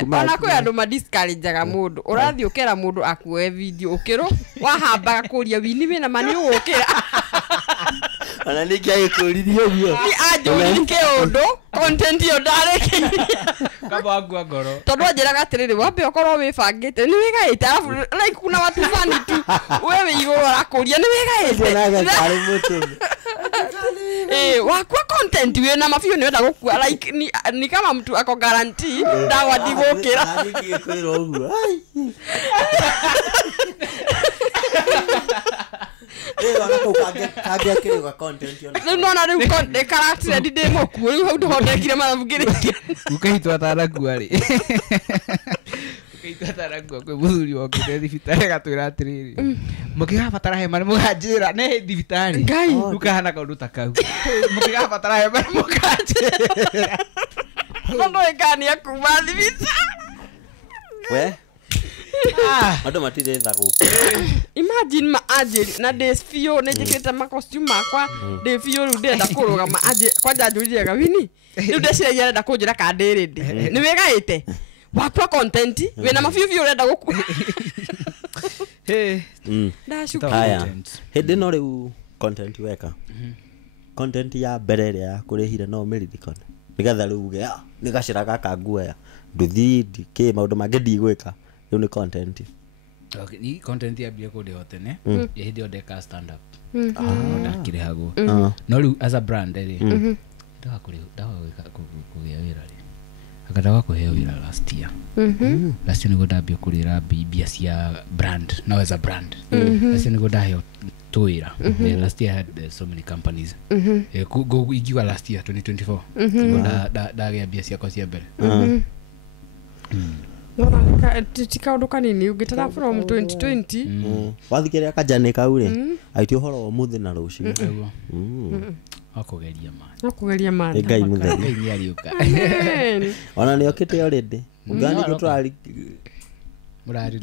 kuma. Ona kwa andu ma discourageaga mundu. Urathi ukera mundu akuwe video ukiro wahambaga kuria wini wina mani ukira. Ona niki ayikuririe uguo. Ni ajo nike undu content yo ndareke. Kaba agwa ngoro. Tondu njiraga atiriri wambe ukorwo wibangite ni wigaite alafu like kuna watu fani tu wewe igoro arakuria ni wigaite. Naga kari mutu. Wakwa content wena mafio ni wenda gukua like ni kama mtu ako guarantee dawa ndigukira. Niki kwiro uguo. Kage kile kwa content yo. No riu content character ndi moku riu hau ndondekire mathugirikia. Ukahitwa taraku ari. Ukahitwa taraku kwe muthuri wokire thibitari gatwira atiriri. Mukigabatara he mari muganjira ne thibitari. Ukahana kaundu takau. Mukigabatara he mari muganjira. Ndo ekani akuma thibitari. We Ado matire thagu. Imagine ma ajeri na desfio nejeketa ma costume makwa defio ndenda kuruga ma aje kwanja njuriega wini riu ndeciragia ndenda kunjira kandirindi ni wigaite wakwa content wina mafio urenda guku ndashuka haya hindi no riu content weka content ya mbere ya kurihire no miririkane nigatha riu ge nigacira gaka nguoya nduthi ndike maundu mangi ndigwika riu ni content. Okay, ni content ya bia kode hote ne hindi odeka stand up ndakire hago no riu as a brand ndawa kuri ndawa kugia wira ri akadawa kuheo wira last year last year nigoda bia kurira bia cia brand now as a brand last year nigoda heo toira last year had so many companies go igiwa last year 2024 nigoda da bia cia kwa cia mbere Nona tika ndo kanini ugitara from 2020 wathikiria kajane kaure aiti uhoro muthi na rucio akugeria man ngai mutheri ni ariuka ona ni okite already ugani gutwari murari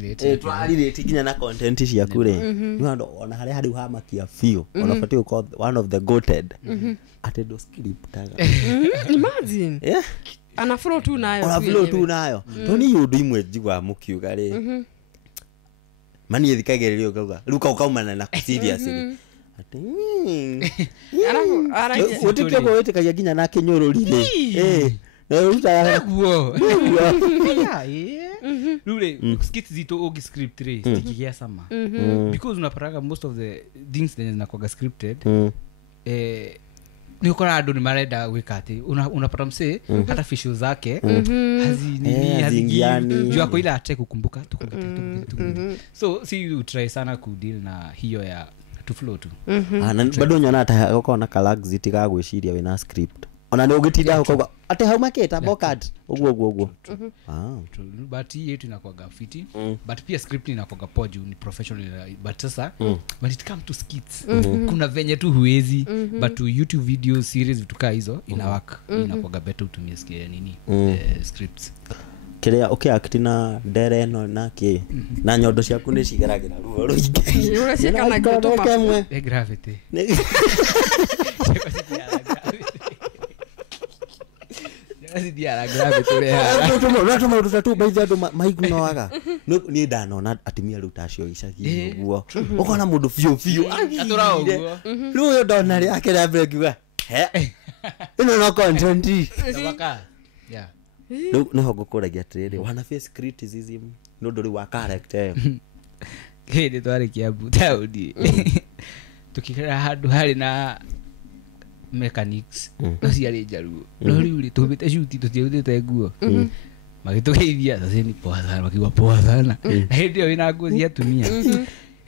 ginya na content cia kure ni ando ona hari hari hamakia fio ona fati uko one of the goated atedo script taga imagine ana flow tu nayo toni yundu imwe njigwa mukiuga ri mani ethikagererio kauga ruka ukaumana na seriously ati ara utikio gwetikagia ginya na kinyururire na ruta guo rule skits zito ogi script re stikia sama because unaparaga most of the things that zinakuwa scripted ni ukora adu ni marenda gwika ati unapata mse hata facial zake hazingiani jua kwa ile ate kukumbuka tukumbuke so see you try sana ku deal na hiyo ya to flow tu bado nyona hata uko na kalaxity ga gwiciria wina script ona ni ugitinda huko ate hau maketa bokat uguo but hii yetu inakuwaga fiti but pia script inakuwaga poa juu ni professional but sasa when it comes to skits kuna venye tu huwezi but to YouTube video series vitu kaa hizo inawaka inakuwaga better utumie scripts kiria akitina ndere no nake na nyondo ciaku ni cigeragira ruo ruingi Unashikana gituma. gravity Ratuma utatu baidhi andu maignoaga ni ndanona atimia riu tacio icagi uguo ukona mundu fiu atura uguo riu ndona ri akira break he ino no content tabaka riu niho ngukuragia atiriri wana face criticism no nduri wa character hĩndĩ twarĩkia taũni tũkĩgera handũ harĩ na mechanics no ciarĩ njaruo no rĩu rĩ tũmbĩte cuti tũtiarutĩte nguo magĩtũgeithia sasa ni poa sana wakiuga poa sana na hĩndĩ ĩyo wĩna nguo cia atumia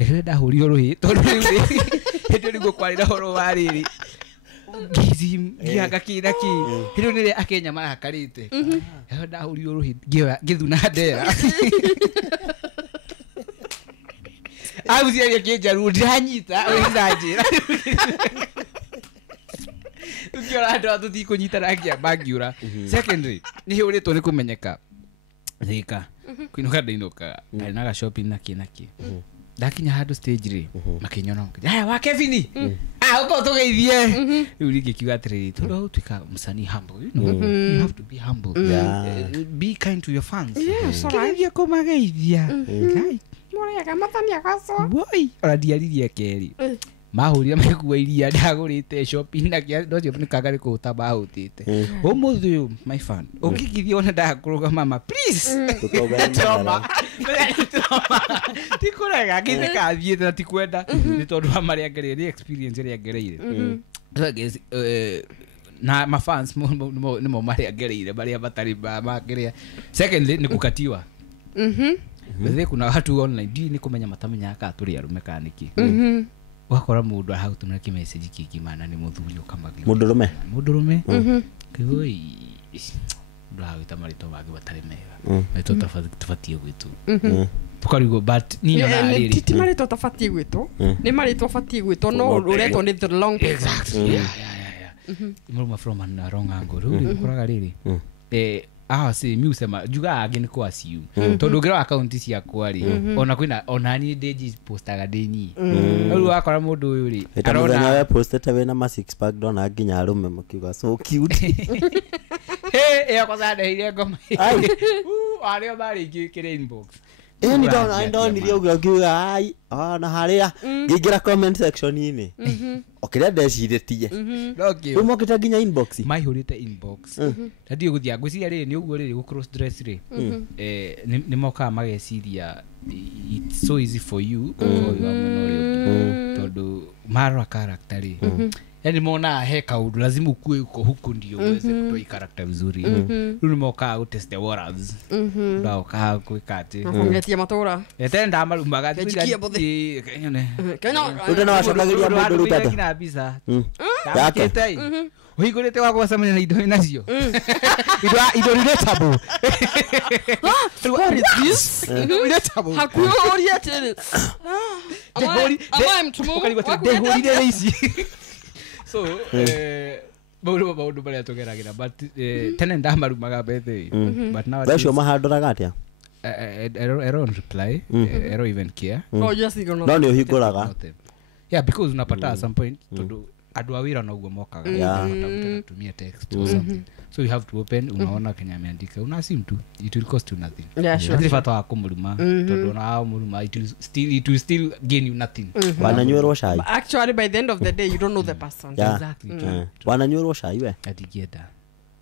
rĩrĩa ndahũrirwo rũhĩ tondũ rĩu hĩndĩ ĩyo nĩguo kwarĩ na ũhoro wa rĩrĩ ngianga kĩndaki hĩndĩ ĩyo nĩrĩa akenya marakarĩte rĩrĩa ndahũrirwo rũhĩ ngĩthuna ndera auziaria kĩnjaruo ndiranyita wĩndanjĩra tukiora andũ a tũtikũnyitana ngĩamba ngiũra secondary nĩ hũrĩtwo nĩ kũmenyeka thika kũinũka ndainũkaga arĩ na gashopping nakĩ ndakinya handũ stage rĩ makĩnyona aya wa Kevin ũko tũgeithie rĩu rĩngĩ kiuga atĩrĩrĩ tondũ ũtuĩka mũsanii humble you have to be humble be kind to your fans kĩgeithia kũmageithia Muriaga matania gaco. Woi, ora diaririe keri. Mahũrire maigua iria ndagũrĩte shopping na kĩa ndocio nĩ kagari kũta bahũtĩte. Ũmũthĩ ũyũ my fan. Ũngĩkithia ona ndakũrũga mama please. Toma. Tikũrega ngĩte kathiĩte na tikwenda nĩ tondũ wa marĩa ngereire experience ĩrĩa ngereire. Na mafans nĩmo marĩa ngereire marĩa matarĩ magerea. Secondly nĩ gũkatiwa. Wethe kuna watu online ni kumenya matamenya aka turi arume kaniki wakora mundu hau tumira ki message kikimana ni muthuri ukamagio mundurume koi bra itamarito bagi batari mega eto tafatie gwitu tukarigo but ni na riri titi marito tafatie gwitu ni marito fatie gwitu no ureto ni the long exactly yeah imuruma from an wrong angle ruri kuraga riri si musema juga ageni kwa assume tondu ngira account cia kwari ona kwina ona ni deji postaga deni ru akora mundu uyu ri arona we postete we na ma 6 pack dona nginya arume mukiuga so cute ya kwa ndeire ngoma ario bari ngikire inbox ni don't ni ugiuga ai na haria ngingira comment section ini okire ndecirĩtie okay umokita nginya inbox maihurite inbox ndio guthia ngwiciria rĩ ni uguo rĩ gu cross dress rĩ ni moka mageciria it's so easy for you tondu marwa character rĩ yani mona he kaundu lazima ukue uko huku ndio uweze kutoa character vizuri runi moka utest the waters ndio ka kuikati ngetia matura etenda amarumaga kenyone utana wacakagiria mundu rutata kina bisa yakete uhigurite wa gwacamania na indo inacio indo relatable what is this relatable hakuyo oriate dehorire ici so baudu baria tugeragira but tene ndamarumaga bethe but now ratio mahandoraga atia ero reply ero even care oh yes you know no ni uhinguraga yeah because unapata at some point tondu andu a wira no guo mokaga tumia text or something so you have to open unaona Kenya ameandika una sim tu it will cost you nothing yeah sure ndifata wa kumuruma tondu na muruma it will still gain you nothing wananywerwo cai actually by the end of the day you don't know the person exactly wananywerwo cai we atigienda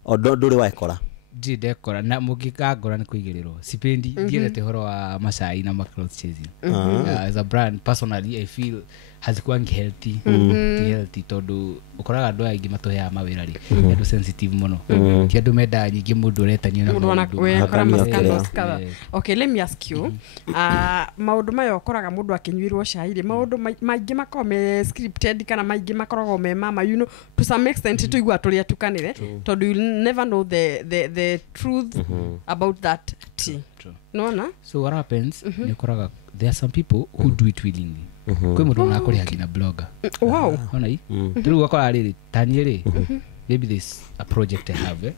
ondo nduri waikora ndekora na mugikangora ni kuigirirwo sipendi ndiendete horo wa macai na macloth chasing as a brand personally I feel hazikuwa healthy tondu ukoraga andu aingi matoya mawira ri andu sensitive muno ti andu menda nyingi mundu uretania na mundu. Okay, let me ask you maundu mayo ukoraga mundu akinyuirwo cai ri maundu maingi makome scripted kana maingi makorogo me mama you know to some extent tuigua turi atukanire tondu you never know the truth about that tea. No na so what happens ni ukoraga there are some people who do it willingly kwe mundu unakori hakina blogger. Wow. Ona hii turu wakora riri tani ri maybe this a project I have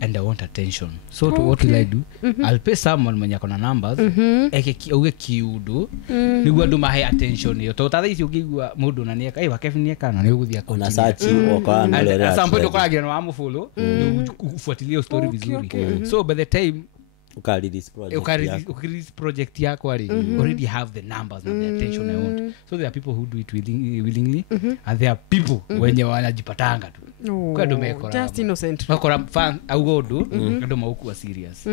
and I want attention, so what will I do? I'll pay someone mwenye akona numbers uge kiudu niguo ndu mahe attention yo to tatha icio ngigua mundu na nieka wake nieka na niguthia kuna search oka na lera sample ukoragira no amufollow ufuatilie story vizuri so by the time release project yako already have the numbers and the attention I want. So there are people who do it willingly and there are people wenye wanajipatanga tu kwa ndo mekora just innocent wakora fan au godu ndo mauku serious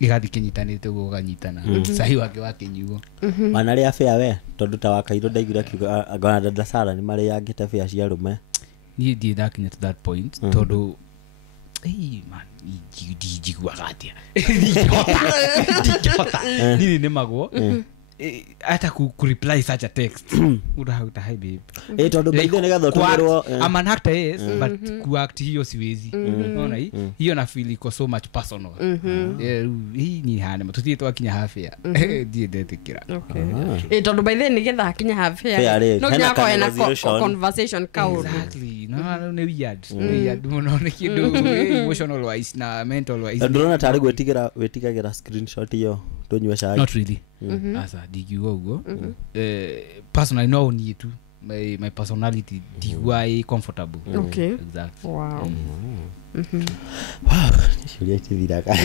igathi kinyitanite go ganyitana sahi wake nyuo manari afia we tondu ta wakairo ndaigura kiuga agona dada Sara ni mari yangite afia cia rume ni di dakinya to that point tondu man jigwa gatia dijota nini ne magwo ata ku reply such a text uta hi babe tondu baithe ne gatho tumerwo I'm an actor yes but ku act hiyo siwezi unaona hiyo na feel iko so much personal hii ni hane matutie to akinya hafia die detekira okay tondu baithe ne getha akinya hafia no nya kwa na conversation kauru exactly no ne weird muno ne kidu emotional wise na mental wise ndurona tari gwetigagira screenshot hiyo tonywa cai not really asa digiwa ugo personally no need to my personality digwa comfortable okay exactly wow wow shuria tiviraga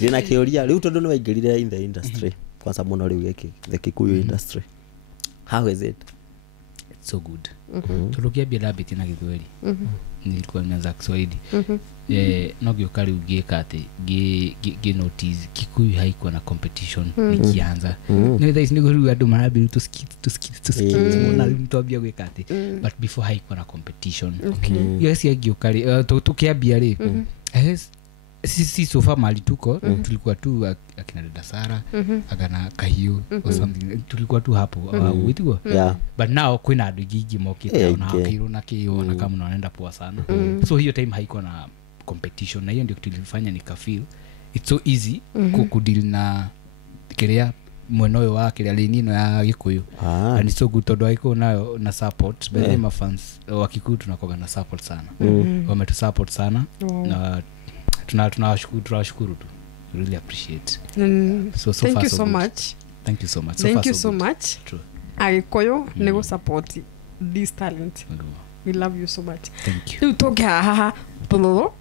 dina kioria riu tondu no waingirire in the industry kwa sababu no riu geki the Kikuyu industry how is it? It's so good turukia bila beti na Githweri nilikuwa nianza Kiswahili no gioka riu gieka ati gi notice Kikuyu haikuwa na competition nikianza no there is no riu andu marabiru to skits mona mtu abia gweka ati but before haikuwa na competition yes gioka ri tukiambia ri sisi sofa mali tuko tulikuwa tu akina dada Sara akana Kahiu or something tulikuwa tu hapo witwa but now kuna andu gigi mokite na Kahiu na Kio na kama unaenda poa sana so hiyo time haiko na competition na hiyo ndio tulifanya nika feel it's so easy kudeal na kiria mwenoyo wake ile linino ya Gikuyu and so good todo haiko nayo na support by the fans wa Kikuyu tunakoga na support sana wametu support sana na tunashukuru tu really appreciate so thank far you so so good. much Thank you so much thank you so much true Agikoyo nego support this talent we love you so much thank you utoka haha pololo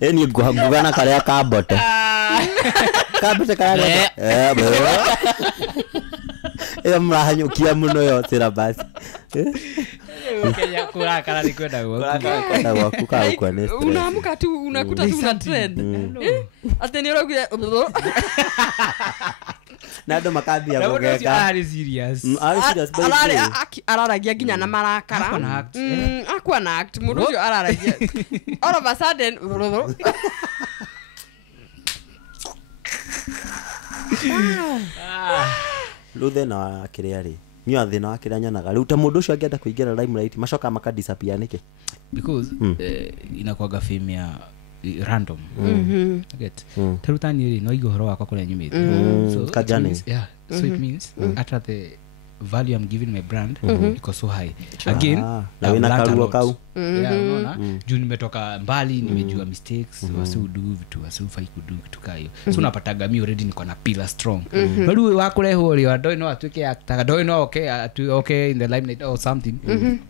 eni guhangugana karia kabote karia mrahanyukia muno yo tira basi Kenya kurakara ni kwenda gwaku kwa next unaamka tu unakuta tu una trend ati ni roguye nado makambia gogeka ari serious araragia ginya na marakara akwa na act murujo araragia all of a sudden luthe na kiriari nyo thina wa kiria nyonaga riu ta mundu ucio angienda kuingira limelight macoka maka disappear niki because inakuaga fame ya random get terutani ri no igoro wakwa kule nyumite so kajani so it means after the value I'm giving my brand because so high again na wina karuo kau unaona juu nimetoka mbali nimejua mistakes wasiudu vitu wasifai kudu kitu kayo so unapataga mimi already niko na pillar strong bali wewe wakureho ri wadoi no atuke ataka doi no okay in the limelight or something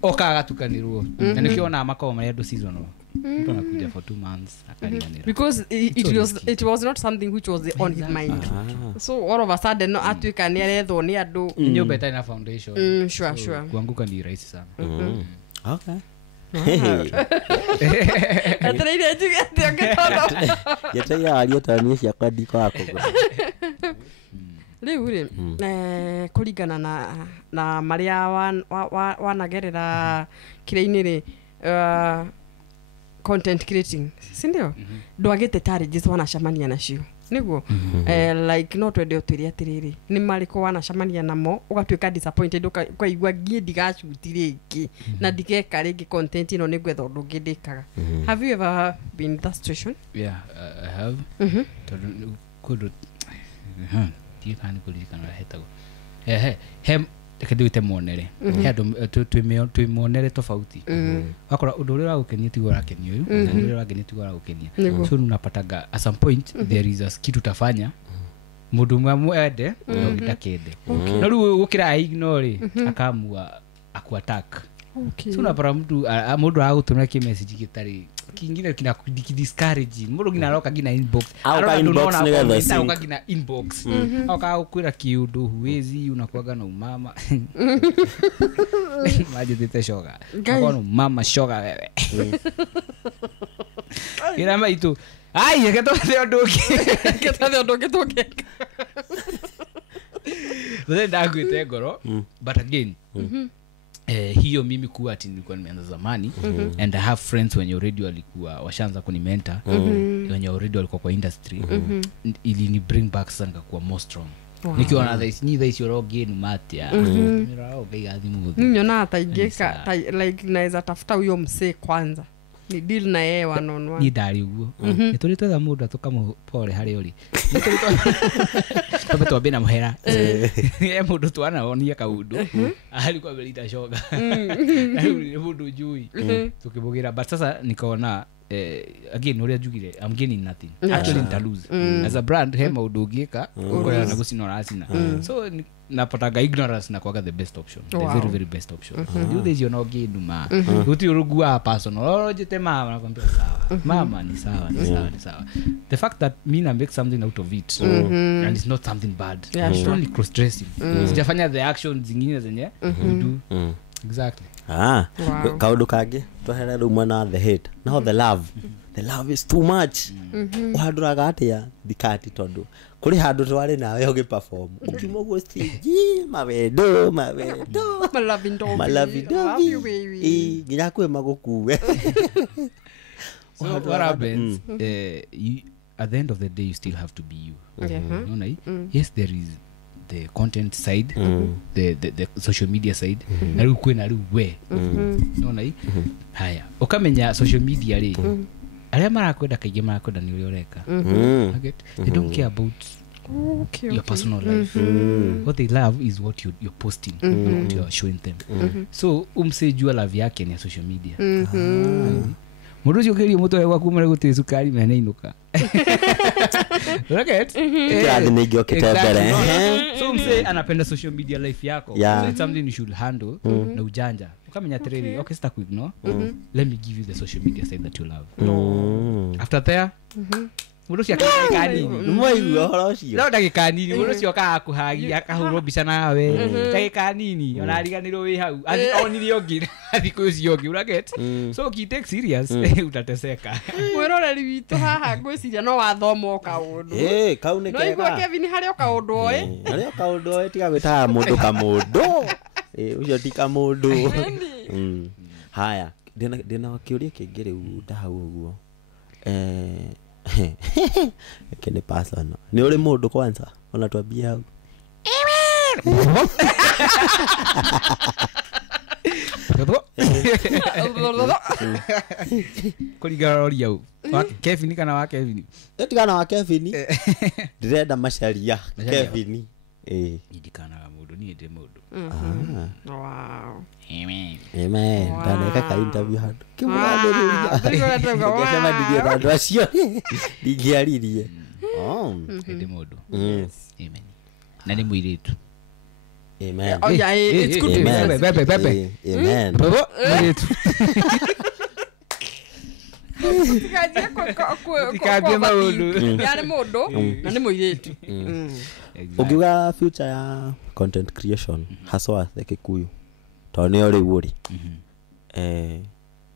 okaga tukaniruo na nikiona makao mayedo season mtu anakuja for 2 months akanianira because it was not something which was on his mind so all of a sudden no atuika ni aretho ni andu nyumba itaina foundation sure kuanguka ni rahisi sana okay atreire tigati angetono yataya aliyotania cia kwandiko wako riu ri kuringana na maria wanagerera kire-ini ri content creating sindio ndwagite challenges wanacamania nacio niguo like no twende utiri atiriri ni mariko wanacamania namo ugatuika disappointed ukaigua ngie ndigacuti ringi na ndigeka ringi content ino ni gwetha undu ngindikaga. Have you ever been in that situation? Yeah, I have. Could tikani kulikana hetago he kedute monere he twi monere tofauti wakora undu uri uragukenia tigo urakenia uyu na uri uragenia tigo uragukenia so unapataga at some point there is a kitu utafanya mundu mwende no gidakende na riu gukira ignore akamua akuattack so unapara mundu agutumira ki message gitari kingine kina discourage mundu gina roka gina inbox au gina inbox au ka ukwira kiundu huwezi unakuaga na umama maji tete shoga kwa mama shoga wewe ina maitu ai ketothe ondoki toke then ndakwite ngoro but again hiyo mimi kuwa ati nilikuwa nimeanza zamani and I have friends wenye already walikuwa washaanza kunimenta wenye already walikuwa kwa industry ili ni bring back sana nikakuwa more strong nikiwa na this your again matia mirao gaigathi mugudi nyona ataigeka like naweza tafuta huyo msee kwanza ni deal na yeye one on one ni ndari uguo ni tuli twetha mundu tukamupore hari uri ni tuli twa bena muhera ye mundu twana onia kaundu alikuwa belita shoga ni mundu jui tukibugira but sasa nikaona again uri ajugire I'm gaining nothing actually nita lose as a brand he maundu ungika ukora na gucinora asina so napataga ignorance na kwaga the best option the very very best option do this you know gain ma uti urugua personal jete mama nakwambia sawa mama ni sawa ni sawa the fact that me na make something out of it and it's not something bad it's only cross dressing sijafanya the actions zingine zenye we do exactly kaundu kangi twahere rumwe na the hate now the love the love is too much uhaduraga atia dikati tondu kuri handu twari nawe ugi perform ukimogo stage mawendo malavindo nginya kwe magukuwe so what happens at the end of the day you still have to be you you know yes there is the content side the social media side na riu kwena riu we nona haya ukamenya social media ri aria marakwenda kaige marakwenda ni uri ureka they don't care about your personal life what they love is what you're posting what you're showing them so umsejua love yake ni social media mundu ucio kirio mutwe gwaku mare guti sukari mene inuka look at kirathi ningi okitembere so umse anapenda social media life yako so it's something you should handle na ujanja ukamenya tereri okay start with no let me give you the social media side that you love after there mundu ucio akaka nini mwaigua horo ucio no ndagika nini mundu ucio akakuhagia akahurwo mbica nawe ndagika nini ona ariganirwo wi hau onire ongi thiku ucio ongi uraget so ki take serious utateseka mwiroreri witu haha ngwiciria no wathoma kaundu kau ni kega no igwa Kevin hari kaundu hari kaundu tiga gwita mundu kamundu ucio ti kamundu haya ndina kiuria kingi riu ndahau uguo kene personal ni uri mundu kwanza ona twambia hau kuligara roria u Kevin kana wa Kevin etigana wa Kevin ndirenda macaria Kevin idikana mundu ni ende mundu wow amen ndandeka ka interview handu kimwaniriria ngesema ndiye bandu acio ndigiaririe ende mundu amen na ni muiritu amen oh yeah it's good bebe amen muiritu tikajia maundu yani mundu na ni muiritu ukiuga future ya content creation haswa the Kikuyu to ni ori wuri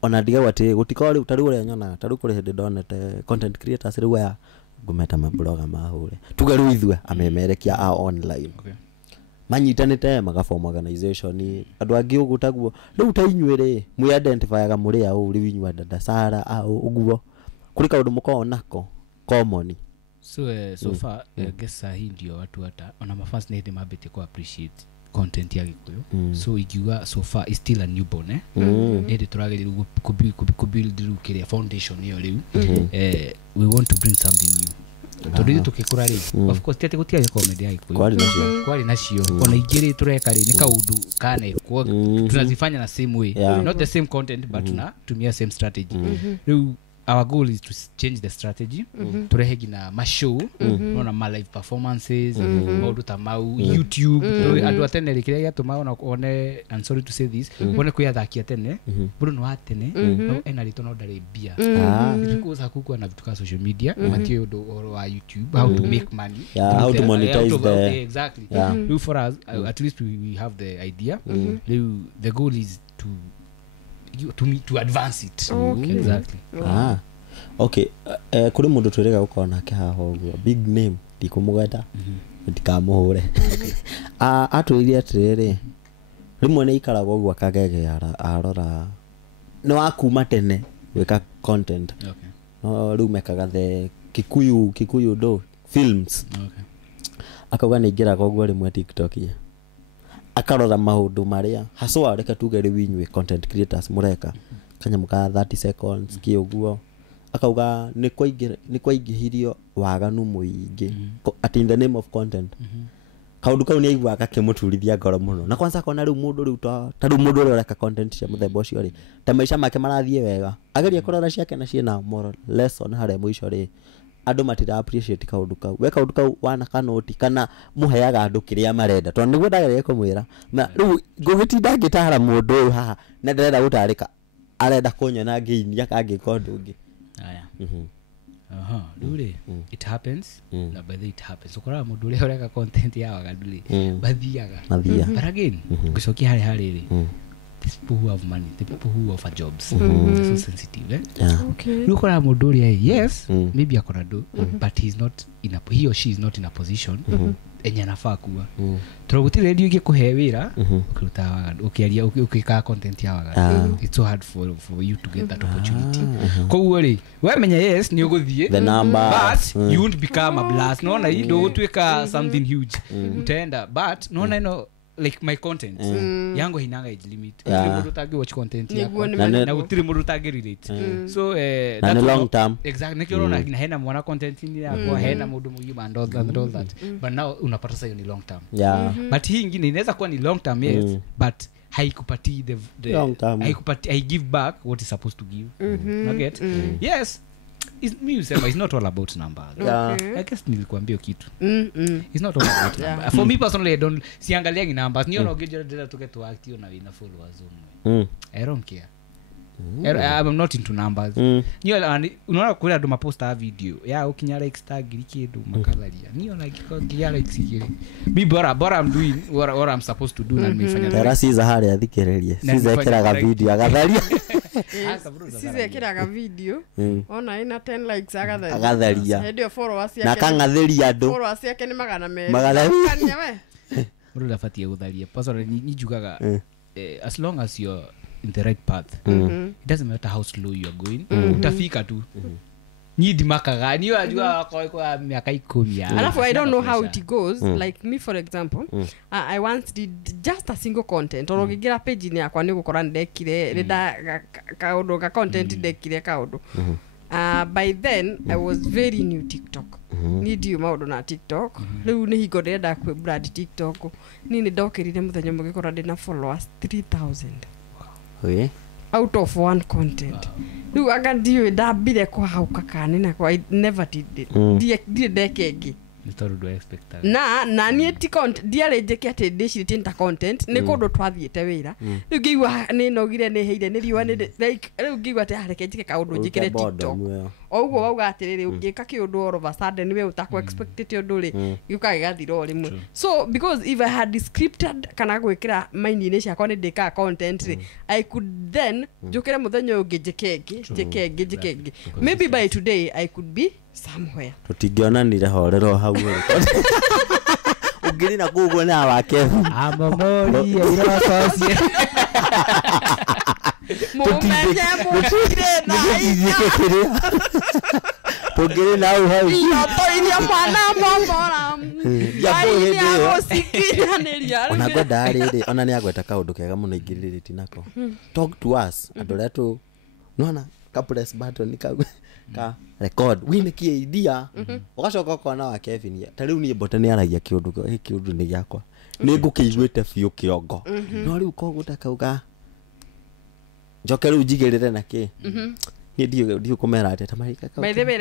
ona ndiga wati gutikori utari uri nyona tari kuri hindi donete content creators riu ya ngumeta mabloga mahure tugaru ithwe amemerekia a online manyitanite magaform organization andu angi ugutaguo riu tainyuire mu identifyaga muri a uri winywa dada Sara au uguo kulika undu mukao nako common so far guess hii ndio watu hata ona mafans need mabete ko appreciate content ya Gikuyu so ikiwa so far is still a newborn need turageria kubuild rukiria foundation hiyo riu we want to bring something new tondũ tukikura rĩ of course tete gutia comedy ya Gikuyu kwari nacio ona ingiri tureka rĩ ni kaundu kane kwa tunazifanya na same way not the same content but tunatumia same strategy riu our goal is to change the strategy turehegi na mashow na ma live performances maundu ta mau YouTube andu atene kiria yatuma ona one I'm sorry to say this one kuyathakia tene buru no atene no ena rito no ndari bia because hakukuwa na vitu ka social media matio ndo wa YouTube how to make money how to monetize the exactly for us at least we have the idea the goal is to advance it exactly okay kuri mundu turega ukona ke haho guo big name ndikumugata ndikamuhure atwiria atiriri rimwe ni ikarago guo akagege arora no akuma tene weka content no rumekaga the Kikuyu do films akauga ni ngira gogo rimwe TikTok ya akarora maundu maria haswa reka tuge ri winywe content creators mureka kanya muka 30 seconds kiuguo akauga ni kwaingihirio waganu muingi at in the name of content kaundu kau ni aigua akakemuturithia ngoro muno na kwanza kona riu mundu riu ta riu mundu uri reka content cia muthemba ucio ri ta maisha make marathie wega ageria kurora ciake na ciena moral lesson hare muico ri andu matira appreciate kaundu kau we kaundu kau wana kanoti kana muheaga andu kiria marenda to niguo ndageria kumwira na riu nguhitinda ngitara mundu uyu haha na ndirenda gutarika arenda kunyona ngiinia kangi kondu ngi aya dure it happens na by the it happens ukora mundu ule ureka content ya wagaduli bathiaga but again gucokia hari ri these people who have money the people who offer jobs they're so sensitive okay ukora mundu ule yes maybe akona do but he or she is not in a position enya nafaa kuwa turogutire radio igikuhe wira ukiruta waga ukiaria ukika content ya waga it's so hard for you to get that opportunity ko ri we menya yes ni uguthie the number but you won't become a blast no na indo gutweka something huge utaenda but no na like my content yango hinanga age limit mundu tagi watch content yako na utiri mundu tagi relate so that's long term exactly nikiona na hena mwana content ni yako hena mundu mugiba and all that but now unapata sasa ni long term but hii ingine inaweza kuwa ni long term yes but haikupati the long term haikupati I give back what is supposed to give get yes it's not all about numbers. I guess nilikwambia kitu. It's not all about numbers. For me personally, I don't siangaliangi numbers. Niyo no gejo data to get to active na wina followers only. I don't care. I'm not into numbers. Niyo unaona kule ndo maposta video. Ya ukinya like tag likido makalaria. Niyo na kikogia like sikile. Be bora I'm doing what I'm supposed to do na nimefanya. Terasi za hali athikererie. Sizekeraga video agatharia. Sizekeraga video. Ona ina 10 likes agatharia. Ndio followers yake. Na kangatheria andu. Followers yake ni magana me. Kanya we. Uru fatia gutharia. Personally ni jugaga as long as you're in the right path it doesn't matter how slow you are going utafika tu need makaga ni wajua kwa miaka 10 alafu I don't know how it goes like me for example I once did just a single content or ngigira page ni yakwa ni gukora ndekire rida kaundu ka content ndekire kaundu by then I was very new TikTok need you maundu na TikTok riu ni higo ndenda kwe brand TikTok ni ndokirire muthenya mugikora ndina followers 3000 okay out of one content riu agadio ndambire kwa hauka kanina kwa I never did it die dekegi nitoru do expect na ni content diare jeki ati ndicirite nta content ni kundu twathiete wira riu ngigwa ni nogire ni heire ni riwa ni like riu ngigwa ati areke njike kaundu njikire TikTok oguo wauga atiriri ungika kiundu all of a sudden niwe utako expected undu ri yuka gathiro rimwe so because if I had scripted kana gwikira mind-ini ciakwa ni ndika content I could then jukire muthenya ungi njikenge maybe by today I could be somewhere tutingionanire horero hau ungiri na kuguo na wake amamori irokosie mumenye mukire na tungiri na hau iria mwana momora ya musikiranĩria ona gwenda rĩrĩ ona nĩ agweta kaũndũ kega mũno ingĩrĩrĩti nako talk to us andũ arĩa tu nona ka press button ka record wine idea ugacoka kona wa Kevin ta rĩu niĩ mbote nĩ aragia kĩũndũ nĩ gĩakwa nĩ ngũkĩiguĩte biũ kĩongo no rĩu koguo takauga njoke rĩu njigĩrĩre na kĩ ndio kumera ati tamarika ka by the way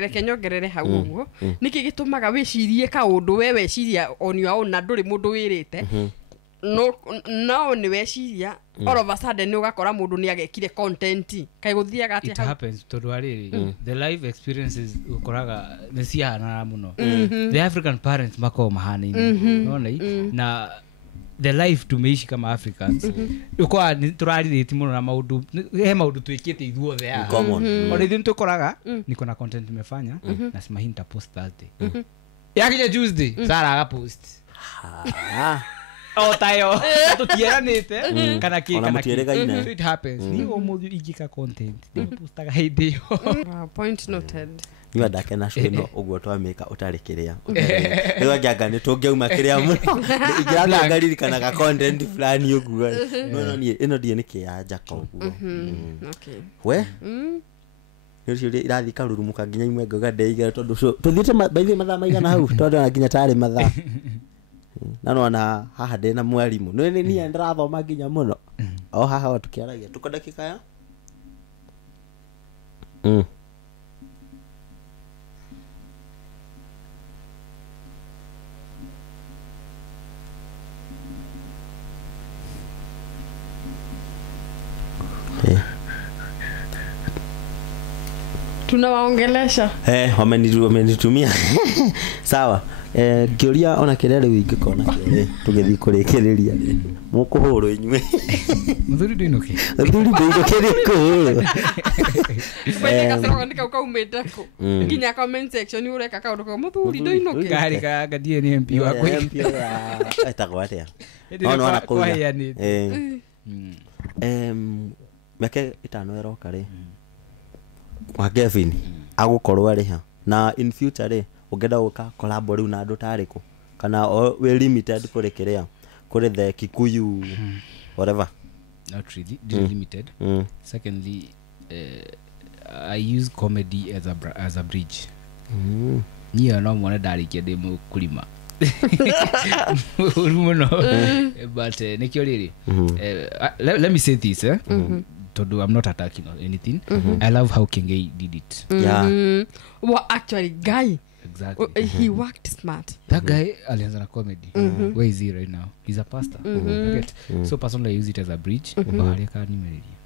reke nyongerere hau ũguo niki gitumaga wicirie kaundu we weciria on your own na nduri mundu wirite no ni weciria all of a sudden ugakora mundu ni agekire content kai guthiaga ati it happens to really the life experiences ukoraga ni ciana muno the African parents mako mahani na the life tumeishi kama Africans uko turaririti muno na maundu twikite ithuothe ya ona ithu tukoraga niko na content nimefanya na simahinta post Thursday yakija Tuesday Sara aga post tayo tutieranite kana so it happens ni omuthi igika content ni postaga hindi yo point noted ni wadake na shono uguo twameka utari kiria rĩu anganga nĩ tũngiauma kiria muno ingĩratha ngariri kana ka content fulani uguo no ni ino die nikiyanja ka uguo okay we nĩcio irathi karurumuka nginya imwe ngoga ndeiga tondu tuthiite baithe mathaa maigana hau tondu na nginya tari mathaa na nona haha ndina mwarimu nĩ niĩ ndirathoma nginya muno o haha tukiaragia tuko dakika ya tunawaongelesha wamenitumia sawa ngĩũria ona kĩrĩa rĩu ingĩkona kĩrĩ tũgĩthiĩ kũrĩkĩrĩria mũkũhũrwo inyuĩ mũthuri ndũinũke kũhũrwo Bende kasoro ndika ukaumeta ko. Nginya comment section ureka kaundu ko muthuri ndoinoke. Gari ka gadie ni MP wako. MP etagwatia. Ono ana kuya. Meke itano eroka ri. Wa Kevin agukorwo ari ha. Na in future ri ungenda guka collab riu na andu tariku kana we limited kurekerea kuri the Kikuyu whatever. Not really limited. Secondly, I use comedy as a bridge. Niyo no mwana darikia demo kulima. But nikyo riri. Let me say this, I'm not attacking or anything. I love how Kengei did it. Yeah. Well, actually, guy. Exactly. He worked smart. That guy alianza na comedy. Where is he right now? He's a pastor. So personally I use it as a bridge. Bahari ka nimeredia.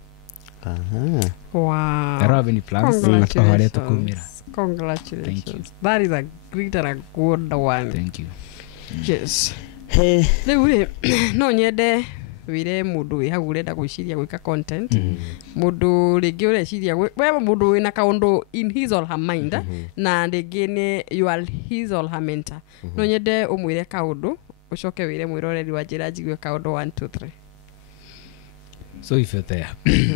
Wow. I don't have any plans. Congratulations. Thank you. That is a great and a good one. Thank you. Yes. Hey. No nyende wire mundu wi hau urenda gwiciria gwika content mundu ringi ureciria we mundu wina kaundu in his or her mind na ringi ni you are his or her mentor no nyende umwire kaundu ucoke wire mwiroreri wa njira njigwe kaundu 1 2 3. So if you're there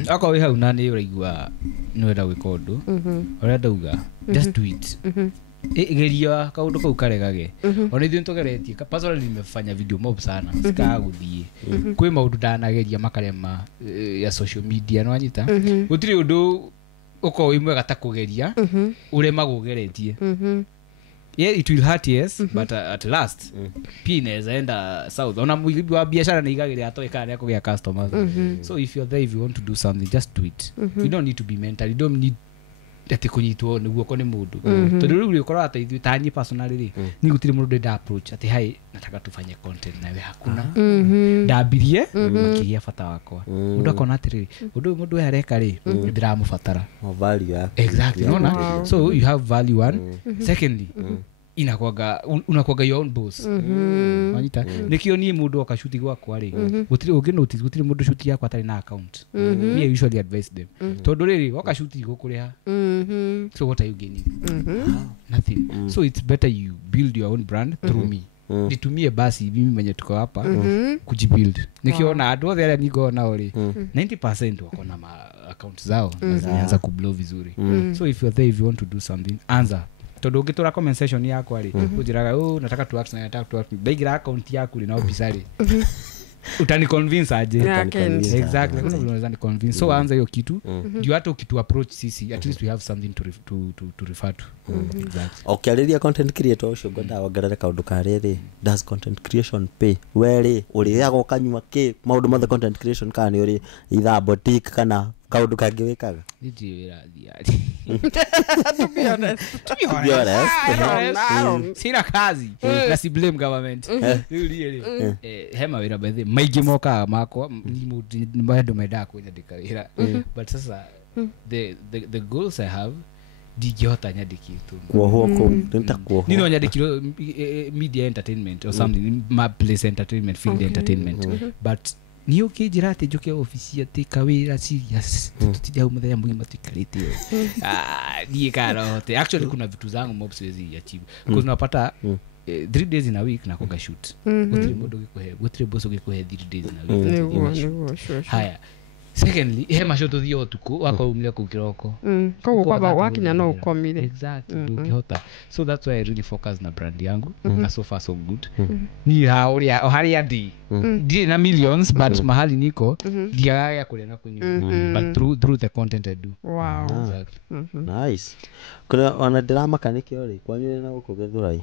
ako we hau nani uraigua nwenda gwika undu urenda uga just do it geria kaundu kau karegage ona ithu ntogeretie personally nimefanya video mob sana sika guthie kwi maundu ndanageria makarema ya social media no anyita gutiri undu uko imwe gata kugeria urema gugeretie yeah it will hurt yes but at last pineza enda south ona muibi wa biashara na igageria atoeka ya kugia customers so if you're there, if you want to do something, just do it. You don't need to be mental, you don't need ati kunyitwo niguo ko ni mundu tondu riu ukora ata ithu tanyi personally ni gutire mundu nda approach ati hai nataka tufanye content nawe hakuna ndabirie makigia bata wakwa mundu akona atiri mundu areka ri ndiramubatara value exactly no so you have value one secondly inakuaga unakuaga your own boss wanyita nikio ni mundu akashuti gwakwa ri gutiri ungi notice gutiri mundu shuti yakwa atari na account me usually advise them tondu riri wakashuti gukuriha so what are you gaining nothing so it's better you build your own brand through me nitumie basi mimi mwenye tuko hapa kujibuild nikiona adu othe aria nigo nao ri 90% wako na account zao na zinaanza kublow vizuri so if you're there if you want to do something anza todo ugitura comment section yako ari ujiraga nataka tu action nataka tu action baigira account yako ina obisari utani convince aje exactly kuna unaweza ni convince so anza hiyo kitu ndio hata ukitu approach sisi at least we have something to refer to exactly okay aliria content creator ucio ngoda wagarara kaundu kariri does content creation pay weri uriago kanywa ki maundu mothe content creation kana uri either boutique kana kaundu kangi wikaga niji wira thiari To be honest. sina kazi na si blame government really hema wira by the maigi moka makwa ni bado meda kunyandika wira but sasa the goals I have digihota nyandiki tu kuoho nitakuoho nino nyandikiro media entertainment or something my place entertainment field entertainment but ni ukijira ati njuke ofisi ati kawira serious tutija umuthenya mwingi matikarite ni karote actually kuna vitu zangu mob siwezi achieve because unapata 3 days in a week na konga shoot utri modo utri boss ukikuhe 3 days in a week Sure. haya secondly hema shoto thio tuku wako umile kukiroko Kwa kwamba wakinya no ukomire exactly ukihota so that's why I really focus na brand yangu na so far so good ni hauria ohari adi di na millions but mahali niko dia kulenga kwenye but through the content I do wow exactly nice kuna wana drama kaniki ori kwanywe na uko gethurai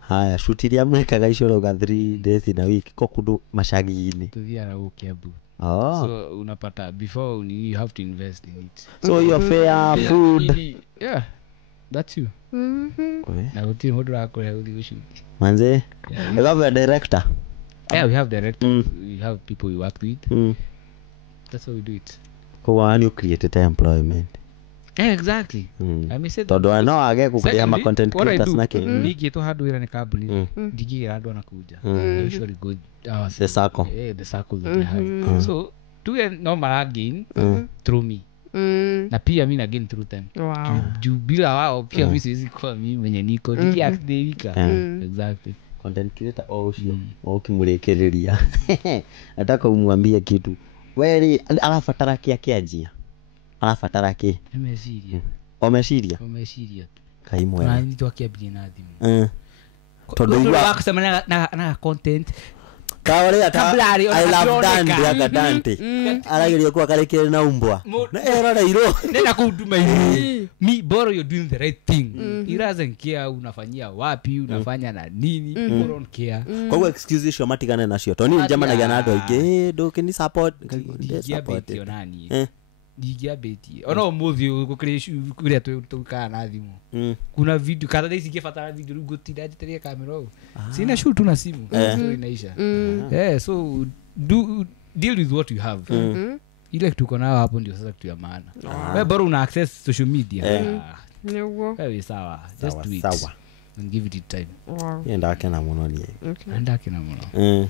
haya shutiria mwekaga icoro ga 3 days in a week ko kundu mashagi-ini tuthia na ukiabu so unapata before you have to invest in it so your fair food yeah that's you na uti hodra akore uthi ushuti manze you have a director yeah we have directors we have people we work with that's how we do it kwa you created employment yeah exactly I mean said todo no age kukuria ma content creators nake niki to hadu ira ni kabuli digira ando anakuja usually go the circle the circle that I have so to normal again through me na pia mimi again through them wow juu bila wao pia mimi siwezi kuwa mimi mwenye niko nikiactivika exactly content creator ocio ukimurikiria nataka umwambie kitu weri alafatara kianjia alafatara ki umesiria kaimwe na ni to kiabili na thimu todo iwa kusema na content kawale ata I love Dante aka Dante aragiria kwa karekere na umbwa na erora iro nenda kuduma hivi me bora you're doing the right thing it doesn't care unafanyia wapi unafanya na nini people don't care kwa hiyo excuse issue matigane nacio to ni njama na gana ndo ige ndo kini support nani digia beti ono muthi kuria tukaa na thimu kuna video kada dai singefatara video gutida jiteria kamera sina shoot na simu so inaisha so deal with what you have ile tuko nao hapo ndio sasa kitu ya maana wewe bora una access social media wewe sawa just do it sawa and give it time yenda akena muno ni ndakena muno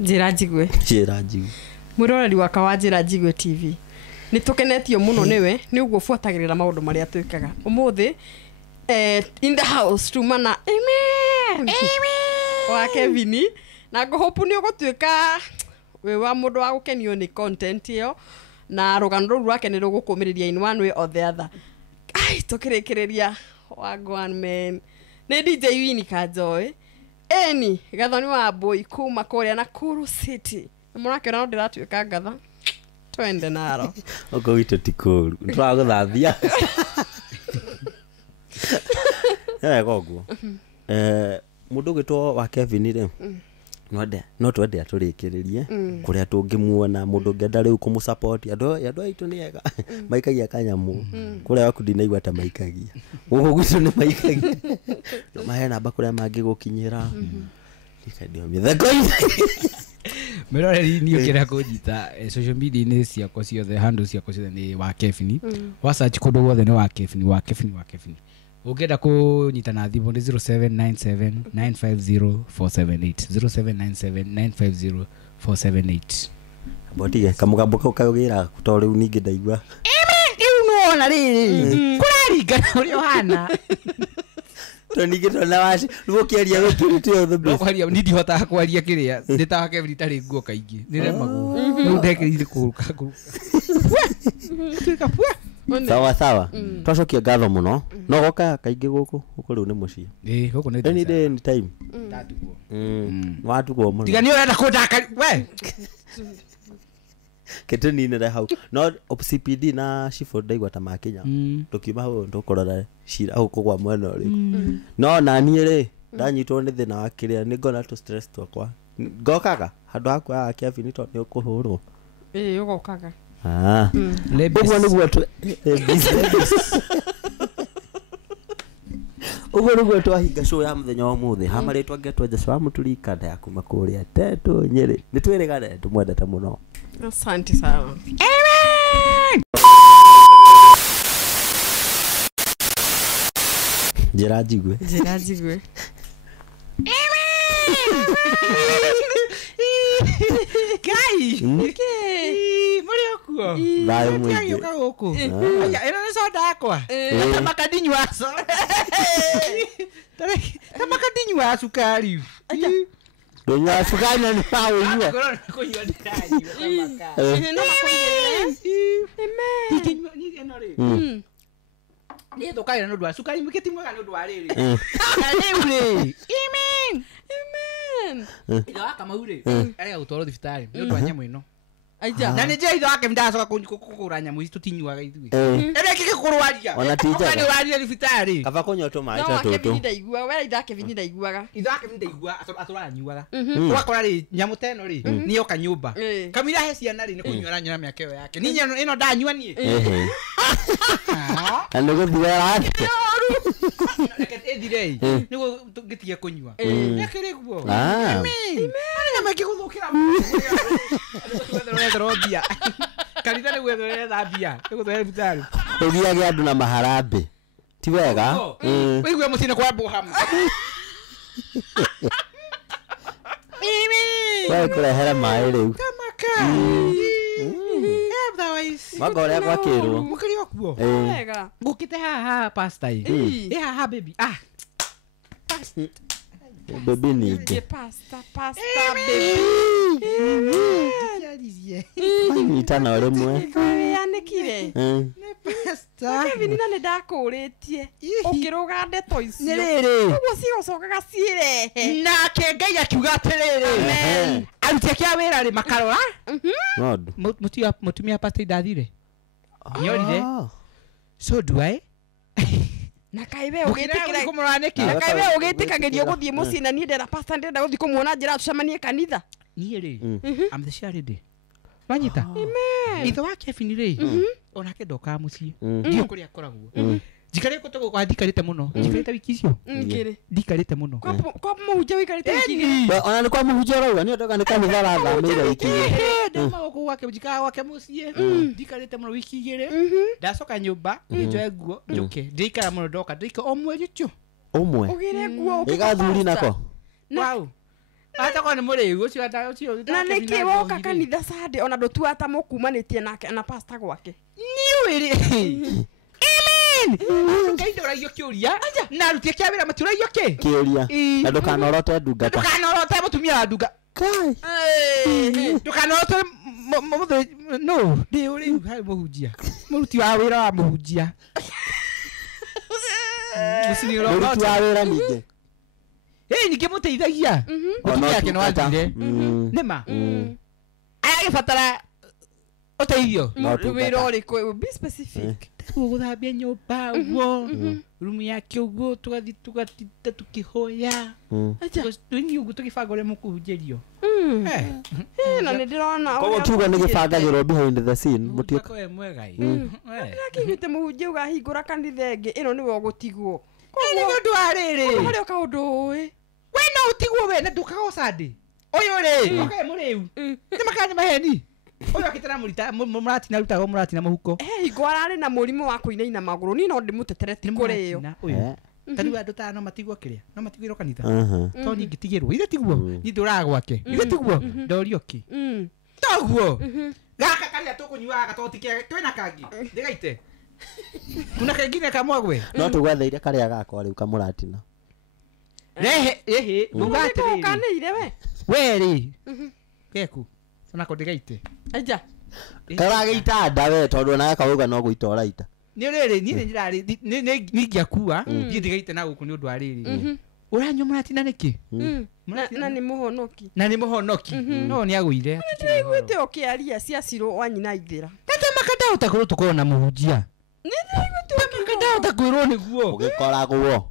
njira njigwe muroreri wa Kawajira Njigwe TV nitukenetio muno niwe ni uguo fuatagirira maundu maria twikaga umuthi in the house tumana amen wa Kevin na ngohopu ni ugutwika we wa mundu wa gukenio ni content iyo na rugano ru rwake ni rugukumiriria in one way or the other ai tukirikiria wagwan man ni DJ Winnie Kanjoi eni gathoni wa boy kuma kuria na Kuru City murake no ndiratwika gatha twende naro oko wito tikuru twaguthathia goguo mundu gitwo wa Kevin ri no twende aturikiririe kuria tungimuona mundu ngenda riu kumusupport andu aitu ni ega maikagia kanyamu kuria waku ndinaigua ta maikagia gugu gwitu ni maikagia mahe namba kuria mangigukinyira ikadio mitheko miroreri ni ukira kujita social media ni ciakwa ciothe handles ciakwa ciothe ni wa Kevin wa search kundu guothe ni wa Kevin Ungenda kunyitana thimu ni 0797950478 0797950478 botige kamugambo kau kaugira kutori uningi ndaigua unaona riri kuraringana uria hana tonigi tona waci rukiaria wikirite othe best kwaria nindi hota kwaria kiria ndita Kevin tari nguo kaingi niremagu no ndekirire kuruka tuika pua sawa twacokia ngatho muno no goka kaingi guku riu ni mucii guku ni any day any time tatugo watugo muno tiga ni urenda kundaka we keteninire hau no CPD na Shifo ndaigua ta makinya tukiuma hau ndukorora cira hau kugwa mwena uri no nani ri ndanyitwo ni thina wa kiria ni ngona tu stress twakwa ngokaga handu hakwa Kevin to ni ukuhurwo ugokaga uguo niguo uguo niguo twahinga show ya muthenya wa muthi hamaritwa ngetwa Joshua Muturi kanda ya kuma kuria Teto Nyeri ni twirigane tumwendete muno. Asante sana. Njira njigwe Kai muri okuo bayo mwingi yoka guku aya eno ni soda yakwa tamakadinyu aso tamakadinyu asukari donya sukanya ni pawo yua korona kunywa ndani tamaka no makoire tikinywa ni eno ri ni thokaira no ndwa sukari muketi mwega no ndwa riri uri amen ila waka maure ari utoro thibitari no ndwa nyamu ino aija na ni je itho wake ndacoka kugura nyamu ici tutinyuaga ithui ere kike kurwaria ona tija ni waria thibitari kaba kunyoto mai no ta Kevin toto ndaigua we ida Kevin ndaiguaga itho wake ndaigua aturanyuaga wakora ri nyamu teno ri ni yoka nyumba kamira he ciana ri ni kunyora nyora miake yo yake ni nyano ino ndanyua ni ando guthira reke ethire nigo ngitige kunyua rekere guo amen nyama kiguthukira Robia kanitha ni gwethere thambia ni guthere thibitari uthiage andu na maharambe ti wega wigwe mucine kwa Boham wewe kurehera mai riu tamaka otherwise magore gwakirwo mukiri okuo wega ngukite haha pasta hii haha baby pasta baby ninge pasta baby anyita uri mwe yanikire pasta Kevin na ndakuritie ukiruga ndeto icio ni riri uguo cigocokaga cirehe nake Ngai akiuga atiriri arute kia wira ri makarora god mutumia pasta ndathire nyorire so do I na kaibe ugitikira kumuraniki na kaibe ugitikagirio guthie mucii na nie ndera pastor ndenda guthie kumuona njira tucemanie kanitha niĩ rĩ am the charity wanyita amen itho wa Kevin rĩ onake ndoka muciĩ ndio kũrĩa akoragwo njikare kutoka kwa ndikarite muno njikarite wiki icio ngire ndikarite muno kwa muhunjia wikarite wiki ona ni kwa muhunjia rauga ni ndoka ni kanitha rathamire wiki ndema guku gwake njikara gwake muciĩ ndikarite muno wiki igĩrĩ ndacoka nyũmba njoe nguo njuke ndikara muno ndoka ndika o mweri tu umwe ugire nguo igathuri nako wow ata kwa ni mũrĩu ũcio ata ũcio na niki woka kanitha Sunday ona ndutua ta mukumanĩtie nake na pastor gwake ni wĩrĩ Ngai ndoragio kiuria na rutie kia wira maturagio ki kiuria na ndukanorote ndungata ndukanorote mutumia wa ndunga kai ndukanorote no ndi uri hai muhunjia muruti wa wira wa muhunjia musiniro muruti wa wira ninge ninge muteithagia mutumia yake no athire nima ayagibatara uteithio wira uriku be specific guthambia nyumba uguo rumu yake uguo tugathita tukihoya twini uguo tukibanga uria mukuhunjirio na ndirona koguo kiuga ni gibangagirwo behind the scene mutioka we mwega nakigite muhunjia ugahingura kanitha ingi ino niwe gutigwo ni ndu wa riri muri uka undu ui we no utigwo we na ndukago Sunday uyu ri okay muriu ni makani maheni Oyo akitara murita muratina rutago muratina muhuko. Hingo ararĩ na mũrimũ wa kũinaina magũrũ ni no ndĩmũtetereti kũrĩo. Tariu andũ ta no matigwo kiria no matigwĩrwo kanitha to nyingĩtigĩrwo ithe tiguo ni ndũraga gwake ithe tiguo ndorio ki toguo gaka karia tũkũnyuaga totike twĩna kangi ndĩgaite kuna kengine kamwagwe no tũgwetheire karĩa gakwa rĩu kamũratina rehe Mũgatĩrĩri kanĩire we weri keku onako ndĩgaite aja karagĩita nda we tondũ ona kauga no gũita ũraita ni rĩrĩ ni ndirarĩ ni ngĩakua thiĩ ndĩgaite na gũkũ nĩ ũndũ wa rĩrĩ ũranyua mũratina nĩkĩ na nĩ mũhonoki na nĩ mũhonoki no nĩ agũire nĩndĩraiguĩte ũkĩaria cia Ciro wa nyina Ithĩra tata makandahota kũrwo tũkorwo na mũhunjia nĩndĩraiguĩte makandahota kwĩrwo nĩguo ũgĩkoragwo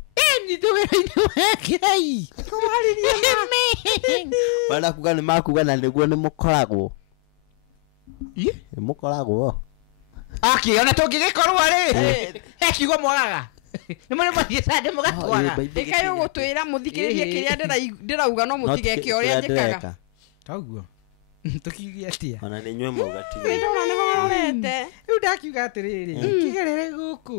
ni tũwĩra-inĩ wa Ngai kũharĩria wena kuga nĩ makuga na nĩguo nĩ mũkoragwo nĩ mũkoragwo okay ona tũngĩgĩkorwo rĩ kiugo mwagaga nĩ mũrĩ mũthiĩcande mũgatwara ĩkaĩ ũgũtwĩra mũthikĩrĩrie kĩrĩa ndĩrauga no mũtigeke ũrĩa njĩkaga toguo tũkiuge atĩa ona nĩ nyue mauga tigĩ ndona nĩ horete rĩu ndakiuga atĩrĩrĩ kĩgerere gũkũ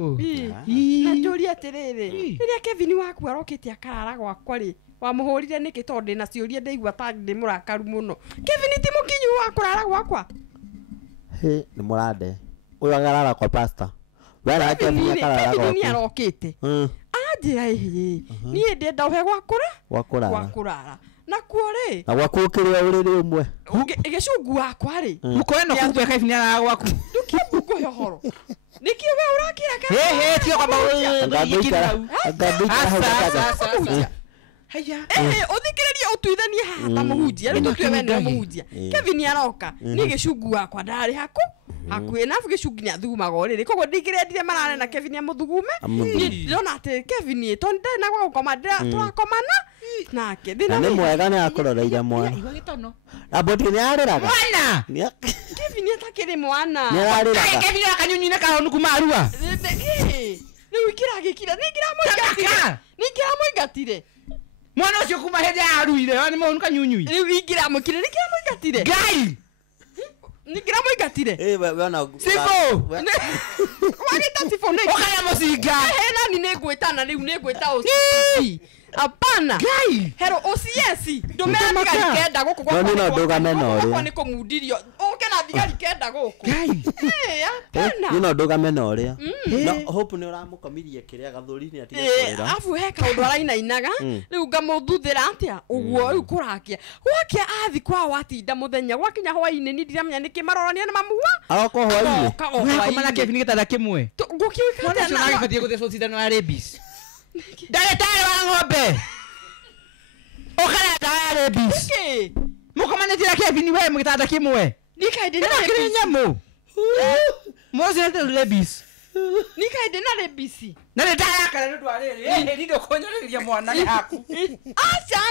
na njũria atĩrĩrĩ rĩrĩa Kevin waku arokĩte akarara gwakwa rĩ wamũhũrire nĩkĩ tondũ ndĩna ciũria ndaigua ta ndĩ mũrakaru mũno Kevin ti mũkinyu wa kũrara gwakwa nĩ mũrande ũyũ agarara kwa pastor wera Kevin akarara gwakwa Kevin arokĩte anjĩra ĩhĩ niĩ ndĩenda ũhe gwakũrara na kuo-rĩ na gwaku ũkĩrĩa ũrĩrĩ ũmwe gĩcungu wakwa rĩ mũko eno kumbe Kevin arara gwaku ndũkĩmũngũhe ũhoro nĩkĩo we ũrakĩra tio kwamba haya ũthikĩrĩrie ũtuithanie haha ta mũhunjia rĩu tũtue we nĩ mũhunjia Kevin aroka niĩ gĩcungu wakwa ndarĩ hakuhĩ nabu gĩcungi nĩ athugumaga ũrĩrĩ koguo ndingĩrendire marare na Kevin amũthugume ndĩrona atĩ Kevin tondũ ndarĩ na gwa gũkoma tũrakomana nake na nĩ mwega nĩ akũroreire mwana aboti nĩ arĩraga Kevin atakĩrĩ mwana nĩ arĩraga Kevin akanyunyu-inĩ kahonu kuma Arua rĩu ikĩragĩkira nĩngĩramũingatire mwana ũcio kuma hĩndĩ ya aruire nĩ mũhonu kanyunyui rĩu ingĩramũkire nĩngĩramũingatire Ngai nĩngĩramũingatire wena Sifo wagĩta Sifo ũkaya mũcinga nani nĩngwĩtana rĩu nĩngwĩta OCS apana Ngai hero OCS ndũmera thigari kenda gũkũ gwakwa nĩ kũmundirio ũke na thigari kenda gũkũ Ngai apana no ndũgamena ũrĩa no hope nĩ ũramũkomirie kĩrĩa gathũri-inĩ atige kwĩra afu he kaũndũ arainainaga rĩu ngamũthuthĩra atĩa ũguo rĩu kũrakia gwake athi kwa watinda mũthenya gwakinya hwainĩ ni ndiramenya nĩkĩ marorania na mamuwa agoka hwainĩ ũkomana Kevin gĩtanda kĩmwe ngũkiũka na agĩbatie gũthecwo cindano ya rabies ndagĩtarĩ wa ng'ombe ũkara ndawa ya rabies mũkomanĩtie na Kevin we mũgĩtanda kĩmwe nikaĩ kĩrĩ nyamũ mũcinĩte rabies nikaĩ ndĩna rabies na nĩ ndayakara nĩ ũndũ wa rĩrĩ ndũkũnyũrĩria mwana yaku aca